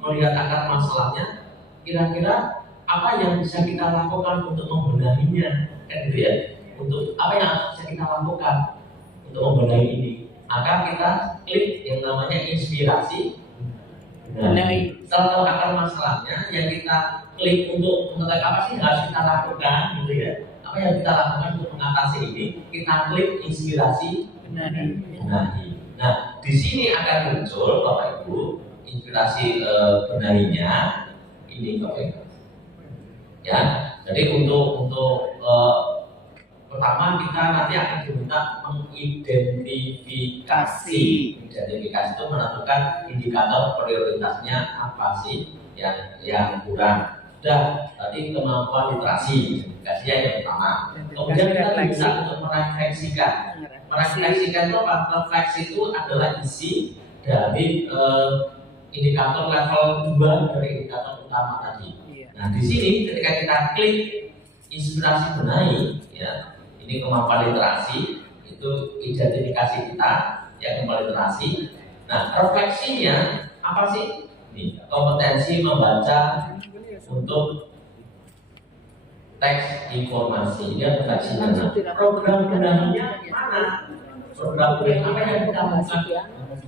melihat akar masalahnya, kira-kira apa yang bisa kita lakukan untuk membenahinya, kan gitu ya? Untuk apa yang bisa kita lakukan untuk membenahi ini? Maka kita klik yang namanya inspirasi. Nah, setelah tahu akar masalahnya, yang kita klik untuk mengetahui apa sih yang harus kita lakukan, gitu ya? Apa yang kita lakukan untuk mengatasi ini? Kita klik inspirasi benahi. Nah, di sini akan muncul, Bapak Ibu, inspirasi benahinya ini, Bapak Ibu. Ya, jadi untuk pertama kita nanti akan diminta mengidentifikasi. Identifikasi itu menentukan indikator prioritasnya apa sih yang kurang. Sudah, tadi kemampuan literasi, identifikasinya yang pertama. Kemudian kita bisa untuk merefleksikan. Merefleksikan itu apa? Refleksi itu adalah isi dari indikator level 2 dari indikator utama tadi. Nah, di sini ketika kita klik inspirasi benahi, ya, ini kemampuan literasi, itu identifikasi kita, ya, kemampuan literasi. Nah, refleksinya apa sih? Ini kompetensi membaca untuk teks informasi, dia refleksinya. Program benahinya mana? Program benahi apa yang kita lakukan?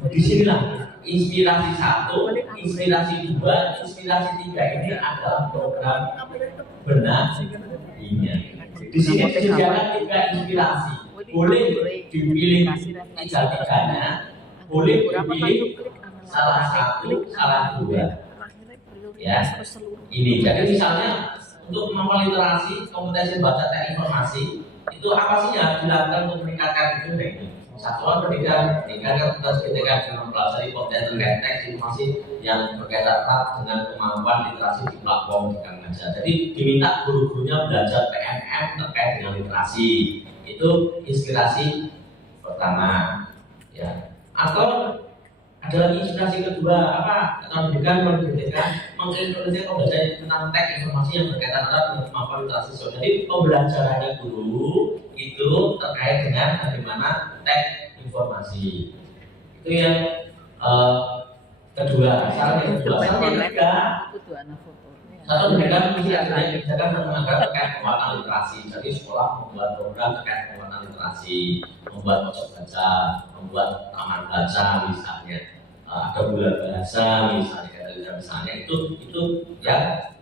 Di sinilah inspirasi 1, inspirasi 2, inspirasi 3 ini adalah program benahinya. Di sini disediakan 3 inspirasi. Boleh dipilih 3-3-nya, boleh dipilih salah 1, salah 2. Ya, ini. Jadi misalnya untuk kemampuan literasi, kompetensi baca teks informasi, itu apa sih yang harus dilakukan untuk meningkatkan itu? Satuan pendidikan, meningkatkan kompetensi ketika mempelajari konten terkait teks informasi yang berkaitan erat dengan kemampuan literasi di platform di Kangaja. Jadi diminta guru-gurunya belajar PNM terkait dengan literasi. Itu inspirasi pertama, ya. Atau Ada lagi inspirasi kedua apa? Pendidikan mengintroduksi pembelajaran tentang teks informasi yang berkaitan dengan kemampuan literasi sosial. Jadi pembelajarannya guru itu terkait dengan bagaimana teks informasi. Itu yang kedua. Saran yang kedua. Satu pendidikan mesti ada kebijakan dan menganggap terkait penguatan literasi. Jadi sekolah membuat program terkait penguatan literasi, membuat pojok baca, membuat taman baca misalnya, ada bulan bahasa misalnya itu yang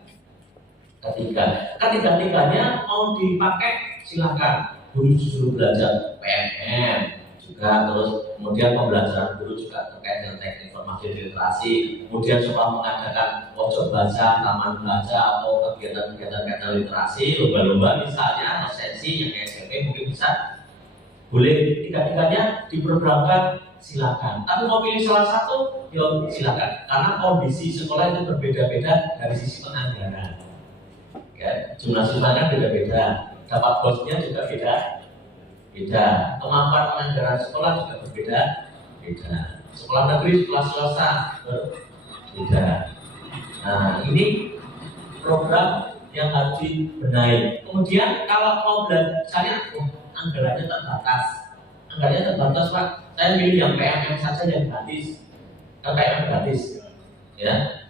ketiga. Ketiga-tiganya mau dipakai silakan. Guru disuruh belajar PMM juga, terus kemudian pembelajaran guru juga terkait dengan teknik informasi literasi, kemudian sekolah mengadakan pojok baca, taman baca atau kegiatan-kegiatan literasi, lomba-lomba misalnya, atau sensi yang SMP mungkin bisa, boleh tiga-tiganya diprogramkan silakan. Tapi mau pilih salah satu, yo silakan, karena kondisi sekolah itu berbeda-beda dari sisi penganggaran. Ya, jumlah siswanya beda-beda, dapat bosnya juga beda, kemampuan penganggaran sekolah juga berbeda. Sekolah negeri, sekolah swasta berbeda. Nah, ini program yang harus dibenahi. Kemudian kalau mau belajar, anggarannya terbatas Pak. Saya pilih yang PMM saja yang gratis, PMM gratis, ya.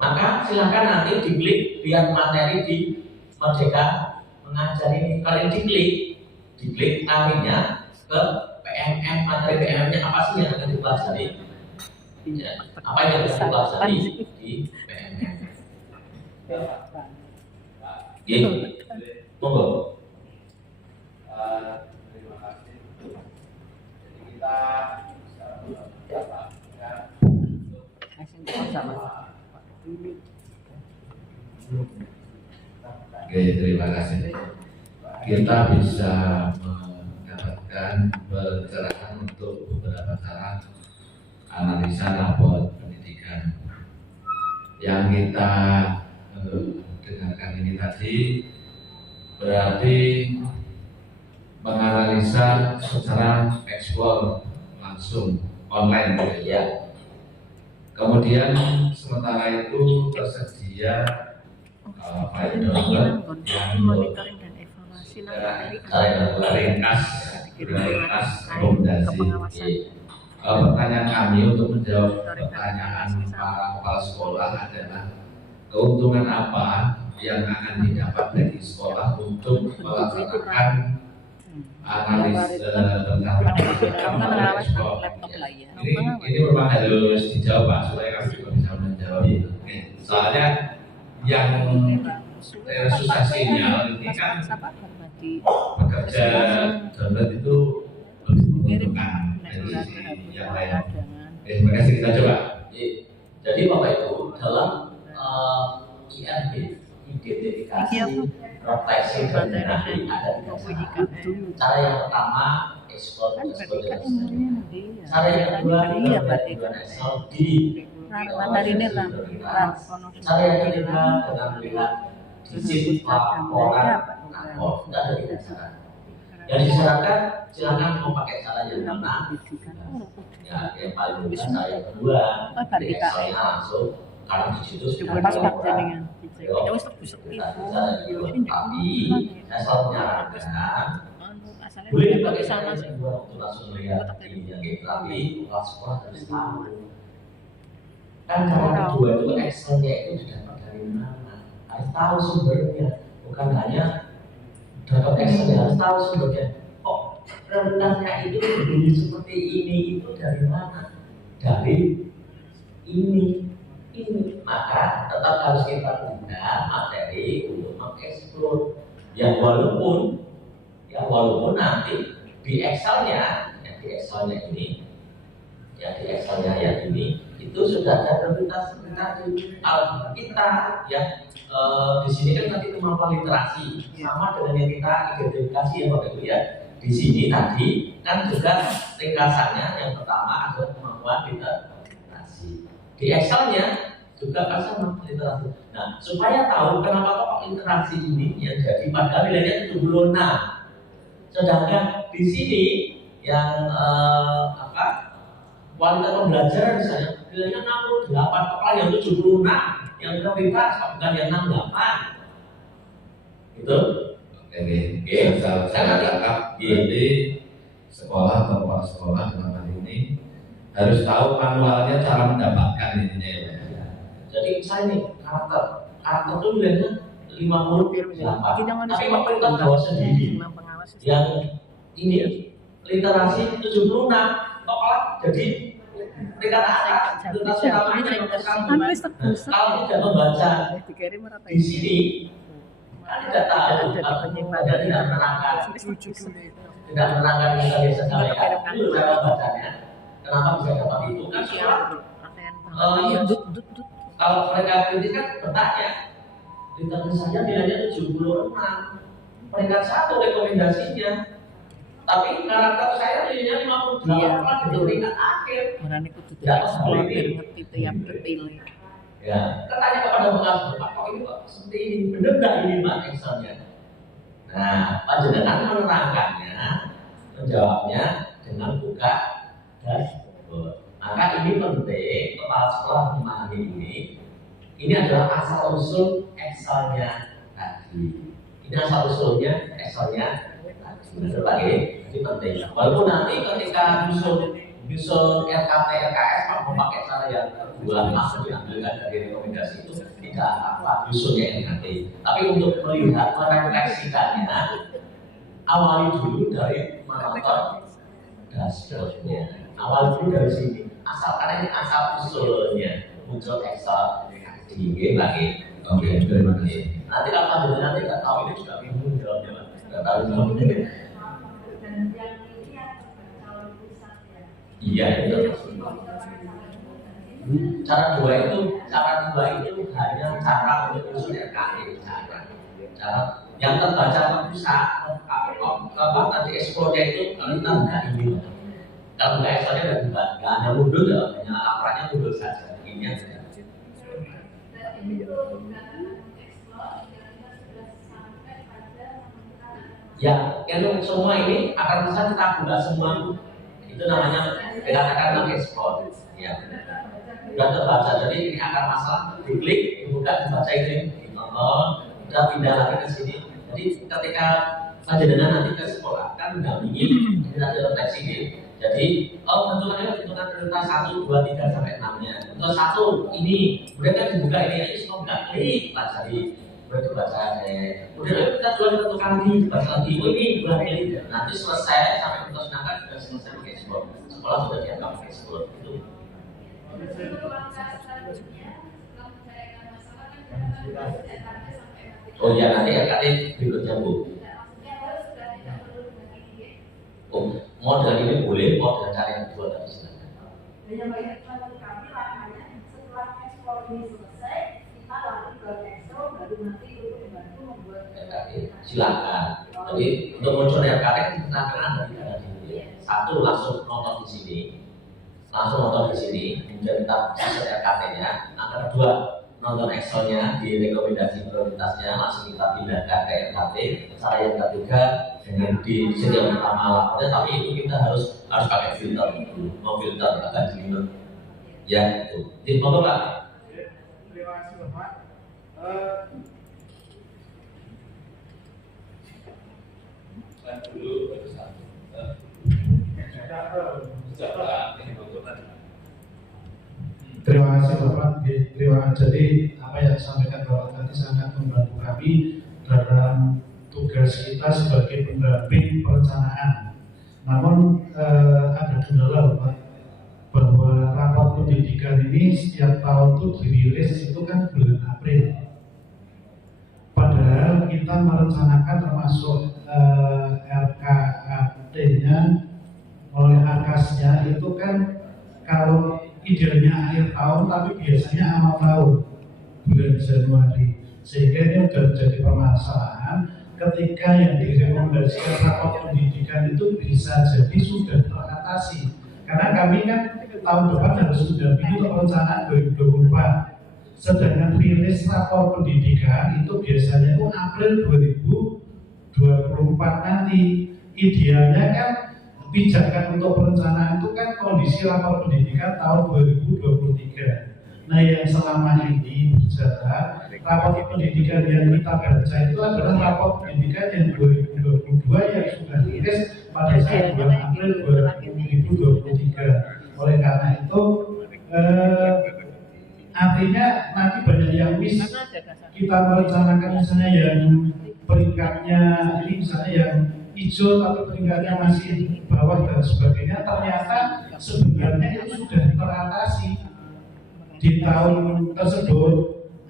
Maka silakan nanti diklik lihat materi di Merdeka Mengajar ini. Kalau diklik larinya ke PMM, materi PMM-nya apa sih yang akan dipelajari? Ya, apa yang akan dipelajari di PMM? Jadi, monggo. Terima kasih. Jadi kita Oke, terima kasih. Kita bisa mendapatkan pencerahan untuk beberapa cara analisa rapor pendidikan yang kita dengarkan ini tadi, berarti menganalisa secara eksplor langsung online ya. Kemudian sementara itu tersedia file download yang monitoring dan evaluasi ringkas rekomendasi. Pertanyaan kami untuk menjawab pertanyaan para kepala sekolah adalah keuntungan apa yang akan didapat dari sekolah untuk melaksanakan analis tentang ekspor. Ini memang harus dijawab Pak, supaya kami juga bisa menjawab itu. Soalnya yang susah sinyal ini kan pekerja download itu lebih menguntungkan dari sisi yang lain. Terima kasih, kita coba. Jadi Bapak Ibu dalam identifikasi, proteksi dan benahi ada tiga cara. Cara yang pertama ekspor dan cara yang kedua penjualan ekspor di cara yang ketiga dengan melihat digit laporan rapor. Ada tiga cara. Yang disarankan silakan mau pakai cara yang mana? Ya, yang paling mudah cara yang kedua di Excelnya langsung, karena di situ sudah ada laporan. Tapi saya selalu menyarankan boleh dipakai cara yang kedua untuk langsung melihat ini yang tapi kepala sekolah harus tahu. Kan cara kedua itu Excelnya itu didapat dari mana? Harus tahu sumbernya, bukan hanya dapat Excel, harus tahu sumbernya. Oh, rendahnya itu begini seperti ini itu dari mana? Dari ini. Maka tetap harus kita buka materi untuk mengeksplor. Yang walaupun nanti di Excelnya ini itu sudah ada prioritas kita ya. Di sini kan nanti kemampuan literasi sama dengan yang kita identifikasi ya Bapak Ibu ya. Di sini tadi kan juga ringkasannya yang pertama adalah kemampuan literasi. Di Excelnya juga kan sama literasi. Nah, supaya tahu kenapa kok literasi ini yang jadi padahal nilainya 76. Sedangkan di sini yang kualitas pembelajaran misalnya nilainya 68, kepala yang 76, yang prioritas bukan yang 68. Gitu. Oke, saya tangkap. Jadi sekolah atau kepala sekolah dalam hal ini harus tahu manualnya cara mendapatkan ininya ya. Jadi saya nih karakter itu nilainya 58, tapi pemerintah Jawa sendiri yang ini literasi 76, kepala jadi peringkat atas nasional. Kalau tidak membaca di sini, kan tidak tahu, tidak menerangkan, tidak menerangkan kita biasa itu cara bacanya. Kenapa bisa dapat itu? Kan sekolah kalau mereka kritis kan bertanya, literasi saja nilainya 76, peringkat 1 rekomendasinya. Tapi karakter saya nilainya 58, jadi peringkat akhir. Tidak sekolah biar ngerti tiap detailnya. Ya, katanya kepada pengasuh, Pak, kok ini kok seperti ini, benar nggak ini Pak Excelnya? Nah, panjenengan menerangkannya, menjawabnya dengan buka dashboard. Maka ini penting, kepala sekolah memahami ini. Ini adalah asal usul Excelnya tadi. Ini asal usulnya Excelnya tadi. Lagi, ini penting. Walaupun nanti ketika nyusun RKT, RKS, Pak mau pakai cara yang kedua, masuk diambilkan dari rekomendasi itu tidak apa-apa, nyusunnya RKT. Tapi untuk melihat, merefleksikannya, awali dulu dari menonton dashboardnya. Awali dulu dari sini. Asalkan ini asal usulnya muncul Excel di lagi. Oke, terima kasih. Nanti kalau nanti nggak tahu ini juga bingung jawabnya, Pak. Nggak tahu jawabnya. Iya itu. Cara dua itu hanya cara untuk usul RKT, cara yang terbaca terpusat apa tadi eksplornya itu kalau kita nggak ini, kalau nggak eksplornya nggak hanya mundur ya, hanya laporannya mundur saja, ini aja. Ya, yang semua ini akan bisa kita buka semua. Itu namanya dikatakan ekspor. Ya, sudah terbaca. Jadi ini akan masalah diklik, dibuka, dibaca ini, ditonton, kita pindah lagi ke sini. Jadi ketika panjenengan nanti ke sekolah kan mendampingi, kita ada refleksi ini. Jadi, bentukannya prioritas 1, 2, 3 sampai 6-nya. Untuk 1 ini, kemudian kan dibuka ini semua nggak klik, pelajari. Kemudian dibaca deh. Kemudian kita jual satu kali, dibaca lagi. Oh ini bulan ini. Nanti selesai sampai putus nangka sudah selesai pakai ekspor. Sekolah sudah dianggap pakai ekspor. Itu. Oh iya nanti RKT berikutnya Bu. Oh, model ini boleh, model cara yang kedua tapi silakan. Yang banyak kami langkahnya setelah ekspor ini selesai, kita lari ke ekspor baru nanti untuk membantu membuat RKT. Silakan. Jadi untuk muncul RKT kita akan ada di sini. Satu langsung nonton di sini, kemudian kita susun RKT-nya. Yang kedua nonton Excelnya di rekomendasi prioritasnya langsung kita pindahkan ke RKT. Cara yang ketiga dengan di sini yang pertama lapornya, tapi itu kita harus pakai filter dulu, mau filter agak jelimet. Ya itu. Jadi mau Pak. Terima kasih Bapak. Dulu baru satu. Terima kasih Bapak. Jadi apa yang disampaikan Bapak tadi sangat membantu kami dalam tugas kita sebagai pendamping perencanaan. Namun ada kendala Bapak, bahwa rapor pendidikan ini setiap tahun itu dirilis itu kan bulan April. Padahal kita merencanakan termasuk RKAT-nya oleh Arkasnya itu kan kalau idealnya akhir tahun tapi biasanya awal tahun bulan Januari, sehingga ini sudah menjadi permasalahan ketika yang direkomendasikan rapor pendidikan itu bisa jadi sudah teratasi, karena kami kan tahun depan harus sudah untuk perencanaan 2024, sedangkan rilis rapor pendidikan itu biasanya itu April 2024 nanti. Idealnya kan pijakan untuk perencanaan itu kan kondisi rapor pendidikan tahun 2023. Nah yang selama ini berjalan, rapor pendidikan yang kita baca itu adalah rapor pendidikan yang 2022 yang sudah rilis pada saat bulan April 2023. Oleh karena itu, artinya nanti banyak yang miss. Kita merencanakan misalnya yang peringkatnya ini misalnya yang hijau tapi peringkatnya masih bawah dan sebagainya, ternyata sebenarnya itu sudah teratasi di tahun tersebut.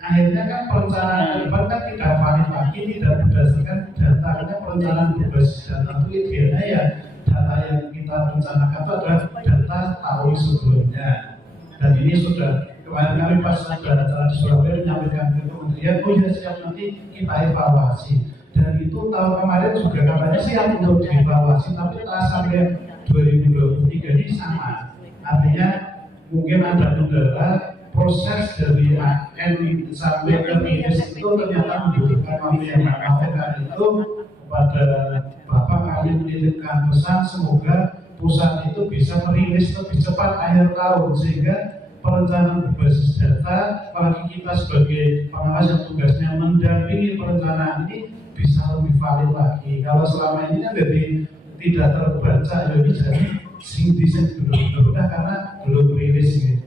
Akhirnya kan perencanaan ke depan kan tidak valid lagi, tidak berdasarkan data. Karena perencanaan berbasis data itu idealnya ya data yang kita rencanakan itu adalah data tahun sebelumnya. Dan ini sudah kemarin kami pas ada acara di Surabaya menyampaikan ke kementerian, oh ya siap, nanti kita evaluasi. Dan itu tahun kemarin juga katanya siap untuk dievaluasi, tapi setelah sampai 2023 ini sama. Artinya mungkin ada kendala proses dari AN sampai ke rilis itu ternyata membutuhkan waktu yang lama. Karena itu kepada Bapak kami menitipkan pesan semoga pusat itu bisa merilis lebih cepat akhir tahun sehingga perencanaan berbasis data, apalagi kita sebagai pengawas yang tugasnya mendampingi perencanaan ini bisa lebih valid lagi. Kalau selama ini kan jadi tidak terbaca, jadi sing belum karena belum rilis gitu.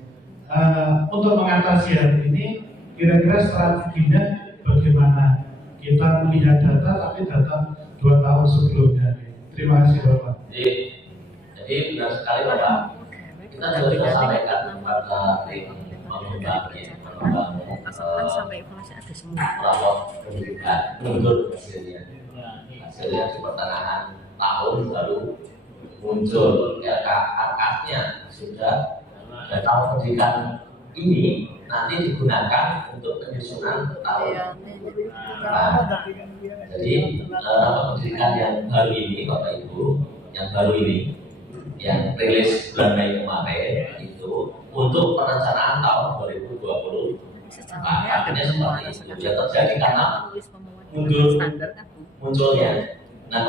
Untuk mengatasi hal ini, kira-kira strateginya bagaimana? Kita melihat data, tapi data 2 tahun sebelumnya. Terima kasih Bapak. Jadi benar sekali Bapak. Kita juga sudah sampaikan kepada tim mengembang sampai evaluasi ada semua. rapor pendidikan mundur hasilnya di pertengahan tahun baru muncul ya angkanya sudah. Dan tahun pendidikan ini nanti digunakan untuk penyusunan tahun. Nah, jadi rapor pendidikan yang baru ini Bapak Ibu, yang baru ini, yang rilis bulan Mei kemarin itu untuk perencanaan tahun 2020. Artinya seperti itu yang terjadi karena munculnya. Nah,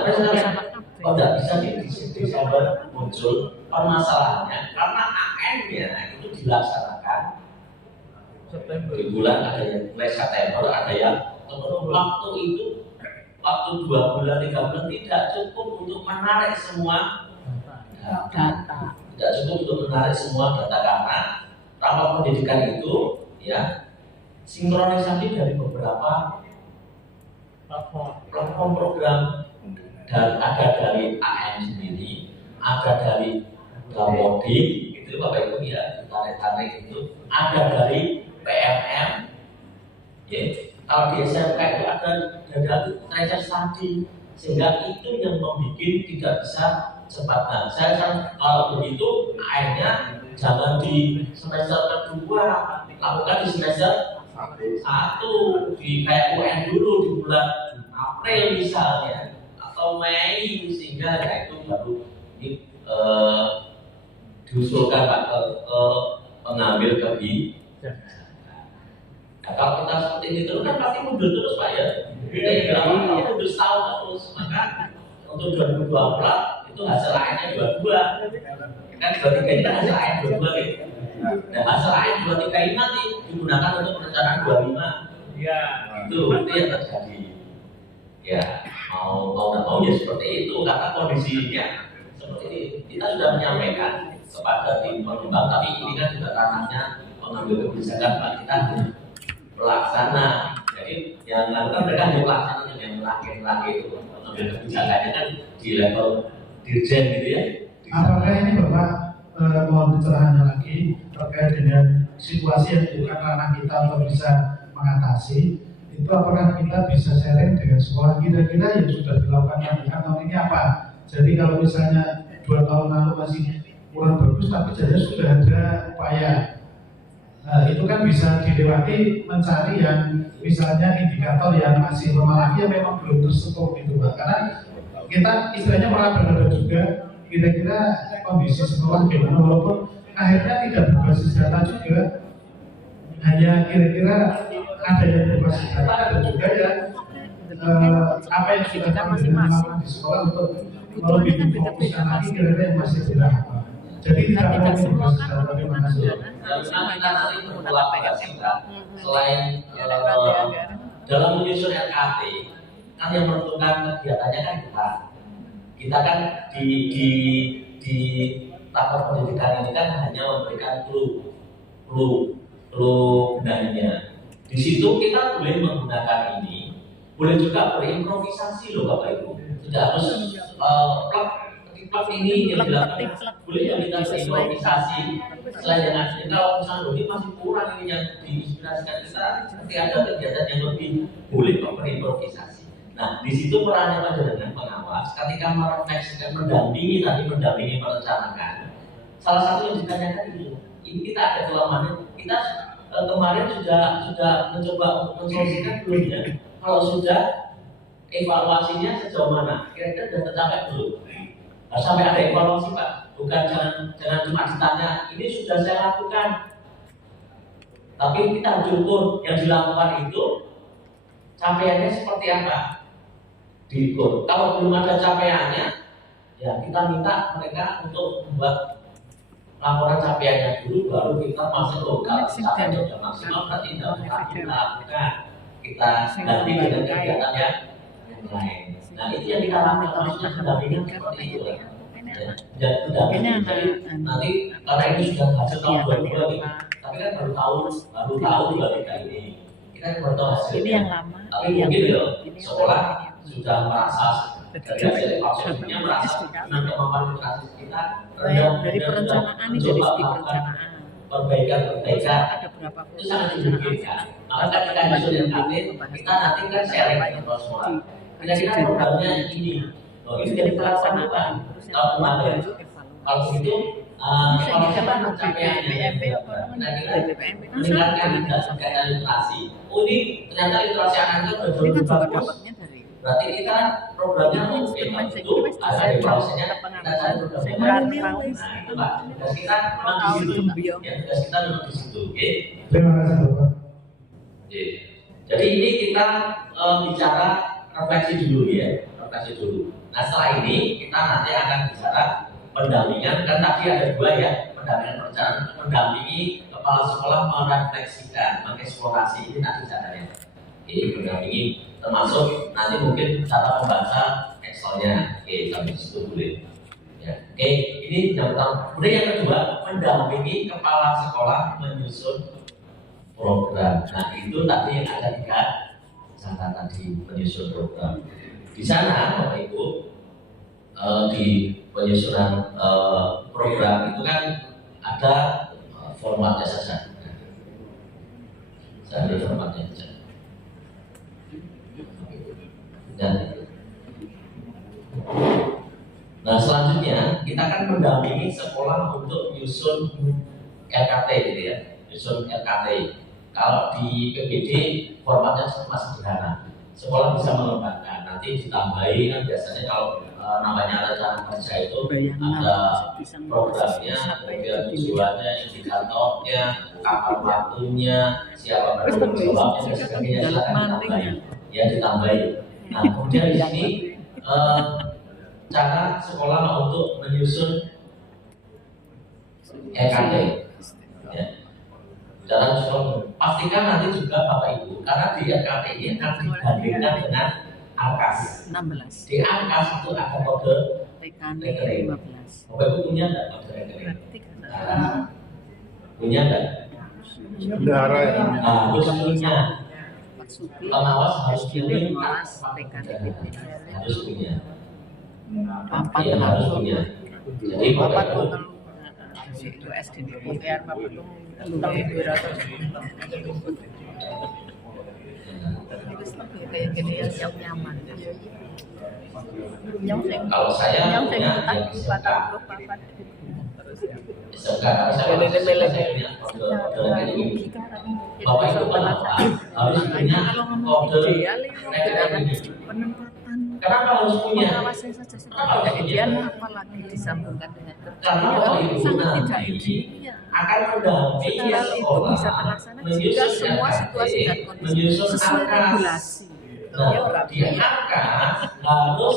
kalau tidak bisa di Desember muncul permasalahannya karena AN-nya itu dilaksanakan di bulan, ada yang mulai September, ada yang waktu itu waktu 2 bulan 3 bulan tidak cukup untuk menarik semua data, tidak cukup untuk menarik semua data karena rapor pendidikan itu ya sinkronisasi dari beberapa platform program. Dan ada dari AN sendiri, ada dari Gapodi, itu Bapak Ibu ya, tarik-tarik itu, ada dari PMM, ya. Kalau di SMK itu ada dari tracer study, sehingga itu yang membuat tidak bisa cepat. Nah, saya kalau begitu AN-nya jangan di semester kedua, lakukan di semester 1, di kayak UN dulu di bulan April misalnya. Atau Mei sehingga ya itu baru diusulkan Pak ke pengambil kebijakan. Nah, kalau kita seperti itu kan pasti mundur terus Pak ya. Kita mundur setahun terus. Maka untuk 2024 itu hasil lainnya 22. Kan 23 ini hasil lain 22 gitu. Nah hasil lain 23 ini nanti digunakan untuk perencanaan 25. Ya itu yang terjadi. Ya mau nggak mau ya seperti itu karena kondisinya seperti ini. Kita sudah menyampaikan kepada tim pengembang, tapi ini kan juga ranahnya pengambil kebijakan Pak, kita pelaksana. Jadi yang lakukan mereka hanya pelaksana, yang melangkah itu pengambil kebijakannya kan di level dirjen gitu ya. Apakah ini Bapak mohon pencerahannya lagi terkait dengan situasi yang bukan ranah kita untuk bisa mengatasi? Itu apakah kita bisa sharing dengan sekolah kira-kira yang sudah dilakukan tahun ini apa? Jadi kalau misalnya 2 tahun lalu masih kurang bagus tapi saja sudah ada upaya, itu kan bisa dilewati mencari yang misalnya indikator yang masih lemah lagi yang memang belum tersentuh gitu Pak. Karena kita istilahnya meraba-raba juga kira-kira kondisi sekolah gimana walaupun akhirnya tidak berbasis data juga, hanya kira-kira ada yang berbasis data, ada juga ya apa yang sudah kami lakukan di sekolah untuk kalau kebutuhannya kan bikin fokus beda-beda anak pasti. kira-kira yang masih berapa. Jadi Kan tidak tidak mau semua membahas kan secara bagaimana membutuhkan sih. dana, harusnya Kita banyak nanti menggunakan berkolaborasi, PMK. Pak. Selain dalam menyusun RKT, kan yang menentukan kegiatannya kan kita kan di tahap pendidikan ini kan hanya memberikan clue benarnya. Di situ kita boleh menggunakan ini, boleh juga berimprovisasi loh Bapak Ibu. Tidak harus plug ini yang dilakukan, boleh yang kita berimprovisasi. Selain dengan ini, kalau misalnya ini masih kurang ini yang diinspirasikan kita, nanti ada kegiatan yang lebih boleh kok berimprovisasi. Nah, di situ perannya dengan pengawas ketika merefleksikan, mendampingi merencanakan. Salah satu yang ditanyakan itu, ini kita ada kelemahan. Kita kemarin sudah mencoba untuk mensolusikan belum ya? Kalau sudah, evaluasinya sejauh mana? Kira-kira sudah tercapai belum? Nah, sampai ada evaluasi Pak, bukan jangan cuma ditanya, ini sudah saya lakukan. Tapi kita harus ukur yang dilakukan itu capaiannya seperti apa? Diukur. Kalau belum ada capaiannya, ya kita minta mereka untuk membuat laporan capaiannya dulu, baru kita masuk lokal. Capaiannya sudah maksimal, berarti tidak kita lakukan. Kita ganti dengan kegiatan yang lain. Nah itu yang kita lakukan, maksudnya pendampingan seperti itu. Dan pendampingan jadi nanti karena ini sudah hasil tahun 2022, tapi kan baru tahu 23 ini. Kita baru tahu hasilnya. Ini yang lama. Tapi mungkin ya sekolah sudah merasa dari hasil evaluasinya merasa dengan kemampuan literasi kita dari perencanaan ini dari segi perencanaan. Perbaikan Ada berapa itu sangat dirugikan. Maka ketika disusun RKT, kita nanti kan sharing dengan sekolah. Kira-kira programnya ini, ini jadi pelaksanaan. Kalau kemarin, kalau begitu, kalau kita capaiannya, kira-kira meningkatkan tingkat literasi. Oh ini ternyata literasi anak itu Ini kan juga bagus. dapatnya dari Berarti kita programnya oke, itu ada evaluasinya, kita cari programnya. Nah itu Pak, tugas kita memang di situ, ya tugas kita memang di situ, oke? Terima kasih Bapak. Oke. Jadi ini kita bicara refleksi dulu ya, refleksi dulu. Nah setelah ini kita nanti akan bicara pendampingan, kan tadi ada dua ya, pendampingan perencanaan, mendampingi kepala sekolah merefleksikan, mengeksplorasi, ini nanti caranya. Ini mendampingi termasuk nanti mungkin cara membaca Excelnya, oke sampai di situ boleh. Ya, oke ini yang pertama. Kemudian yang kedua, mendampingi kepala sekolah menyusun program. Nah itu tadi yang ada 3 catatan di menyusun program. Di sana Bapak Ibu di penyusunan program itu kan ada formatnya saja. Saya ambil formatnya saja. Nah selanjutnya kita akan mendampingi sekolah untuk menyusun RKT gitu ya, menyusun RKT. Kalau di PBD formatnya masih sederhana. Sekolah bisa mengembangkan, nanti ditambahi kan biasanya kalau namanya rencana kerja itu ada programnya, kemudian tujuannya, indikatornya, kapan waktunya, siapa penanggung jawabnya dan sebagainya silakan ditambahi. Ya ditambahi. Nah kemudian di sini cara sekolah untuk menyusun EKT. Ya. Cara sekolah pastikan nanti juga Bapak Ibu karena di EKT ini akan dibandingkan dengan AKAS. 16. Di AKAS itu ada kode rekening 15. Bapak Ibu punya nggak kode rekening? Punya nggak? Bendahara ya. Harus punya. Pengawas harus punya. Harus punya. Iya harus punya. Jadi Bapak Ibu itu SD DPR Bapak itu tahun 200. Kayak gini yang nyaman. kalau saya punya yang SMK. SMK saya punya kode rekening. Bapak Ibu kenapa harus punya kode rekening ini? Kenapa harus punya? Pengawasan saja sudah tidak ideal, apalagi disambungkan dengan Karena Bapak Ibu sangat tidak nanti ideal. akan mendampingi Setelah itu sekolah bisa terlaksana jika menyusun semua situasi dan RKT, kondisi menyusun sesuai AKAS. regulasi. Nah, di AKAS harus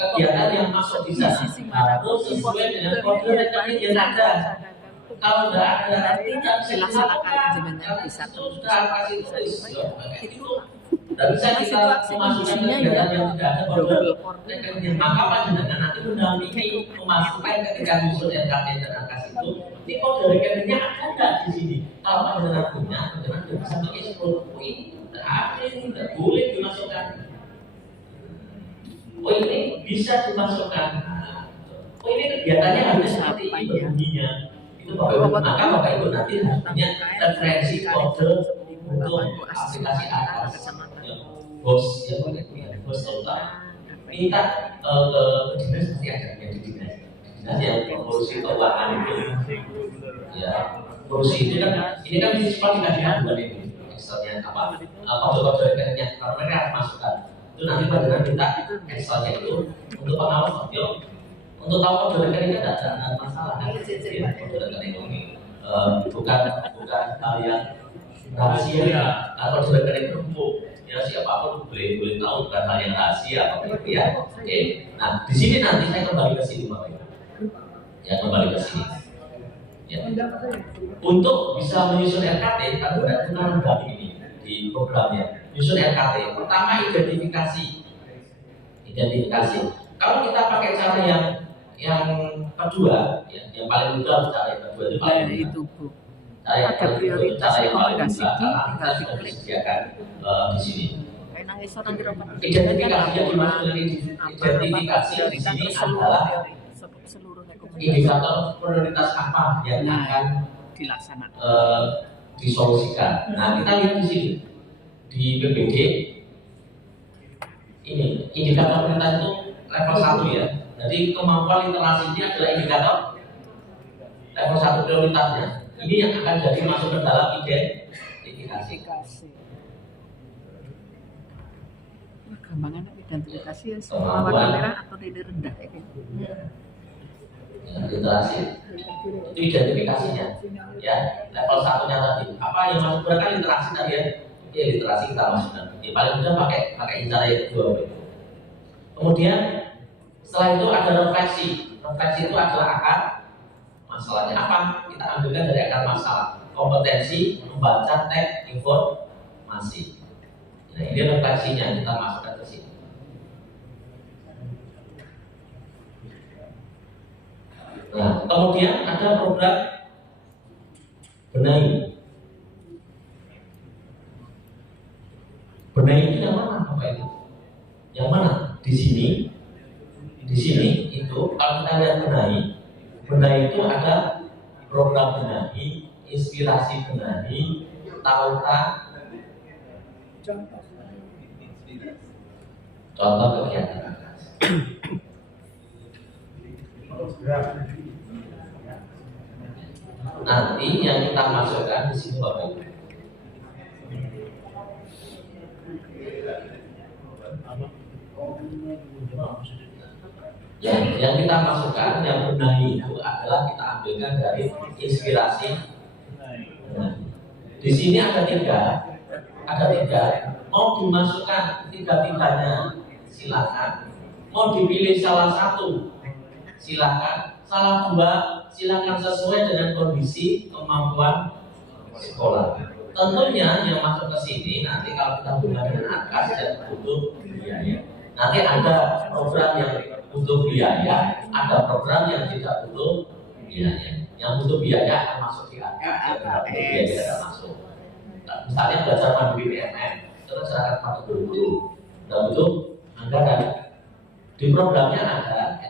kegiatan yang masuk di sana harus sesuai dengan kode rekening yang ada. Kalau nggak ada, artinya silakan jenengan bisa sudah kasih tulis. itu Tidak bisa kita memasukkan kegiatan yang tidak ada kode rekening. Maka panjenengan nanti mendampingi memasukkan ketika nyusun RKT dan angkas itu, ini kode rekeningnya ada nggak di sini? Kalau panjenengan punya, panjenengan tidak bisa mengekspor. Tidak boleh dimasukkan. Oh ini bisa dimasukkan. Oh ini kegiatannya harus seperti ini bunyinya. Itu maka Bapak Ibu nanti harus punya referensi kode untuk aplikasi atas. Bos ya bos total. Minta ke dinas pasti ada yang di dinas. Dinas yang ngurusi keuangan itu. Ya, ngurusi itu kan ini kan sekolah dikasih bukan ini. Excelnya apa? Kode-kode rekeningnya kalau mereka harus masukkan. Itu nanti panjenengan minta Excelnya itu untuk pengawas yuk. Untuk tahu kode rekeningnya tidak ada masalah. Kode rekening ini bukan hal yang rahasia. Kalau kode rekening itu umum, ya siapapun boleh tahu, bukan hal yang rahasia apa gitu ya. Oke. Nah di sini nanti saya kembali ke sini Bapak Ibu. Ya kembali ke sini. Ya. Untuk bisa menyusun RKT, kan kita mendampingi ini di programnya. Menyusun RKT, pertama identifikasi. Kalau kita pakai cara yang kedua, yang paling mudah cara yang kedua itu paling mudah. itu Bu. Cara yang Ada prioritas paling mudah rekomendasi karena kita tinggal sudah diklik. disediakan di sini. Identifikasi Identifikasi yang dimaksud identifikasi di sini adalah seluruh rekomendasi indikator prioritas apa yang akan dilaksanakan. Disolusikan. Nah kita lihat di sini di PPD ini indikator prioritas itu level 1 ya. Jadi kemampuan literasi ini adalah indikator level 1 prioritasnya. Ini yang akan jadi masuk ke dalam identifikasi. Gampangan identifikasi ya semua warna merah atau tidak rendah ya. Literasi itu identifikasinya ya level 1-nya tadi apa yang masuk berarti literasi tadi ya literasi kita masukkan ya, paling mudah pakai cara yang kedua. Kemudian setelah itu ada refleksi itu adalah akar masalahnya apa, kita ambilkan dari akar masalah, kompetensi membaca teks informasi. Nah ini refleksinya kita masukkan ke sini. Nah, kemudian ada program benahi. Benahi itu yang mana Bapak Ibu? Yang mana? Di sini itu kalau kita lihat benahi itu ada program benahi, inspirasi benahi, tautan, contoh kegiatan. Nanti yang kita masukkan di sini Bapak Ibu. Yang kita masukkan, yang benahi itu adalah kita ambilkan dari inspirasi. Di sini ada tiga. Mau dimasukkan tiga-tiganya silakan. Mau dipilih salah satu silakan. Salah dua silakan sesuai dengan kondisi kemampuan sekolah. Tentunya yang masuk ke sini nanti kalau kita buka dengan angka dan butuh biaya. Nanti ada program yang butuh biaya, ada program yang tidak butuh biaya. Yang butuh biaya akan masuk di angka, yang tidak butuh biaya akan masuk. Nah, misalnya belajar mandiri PNM, kita serahkan pada guru, tidak butuh anggaran. Di programnya ada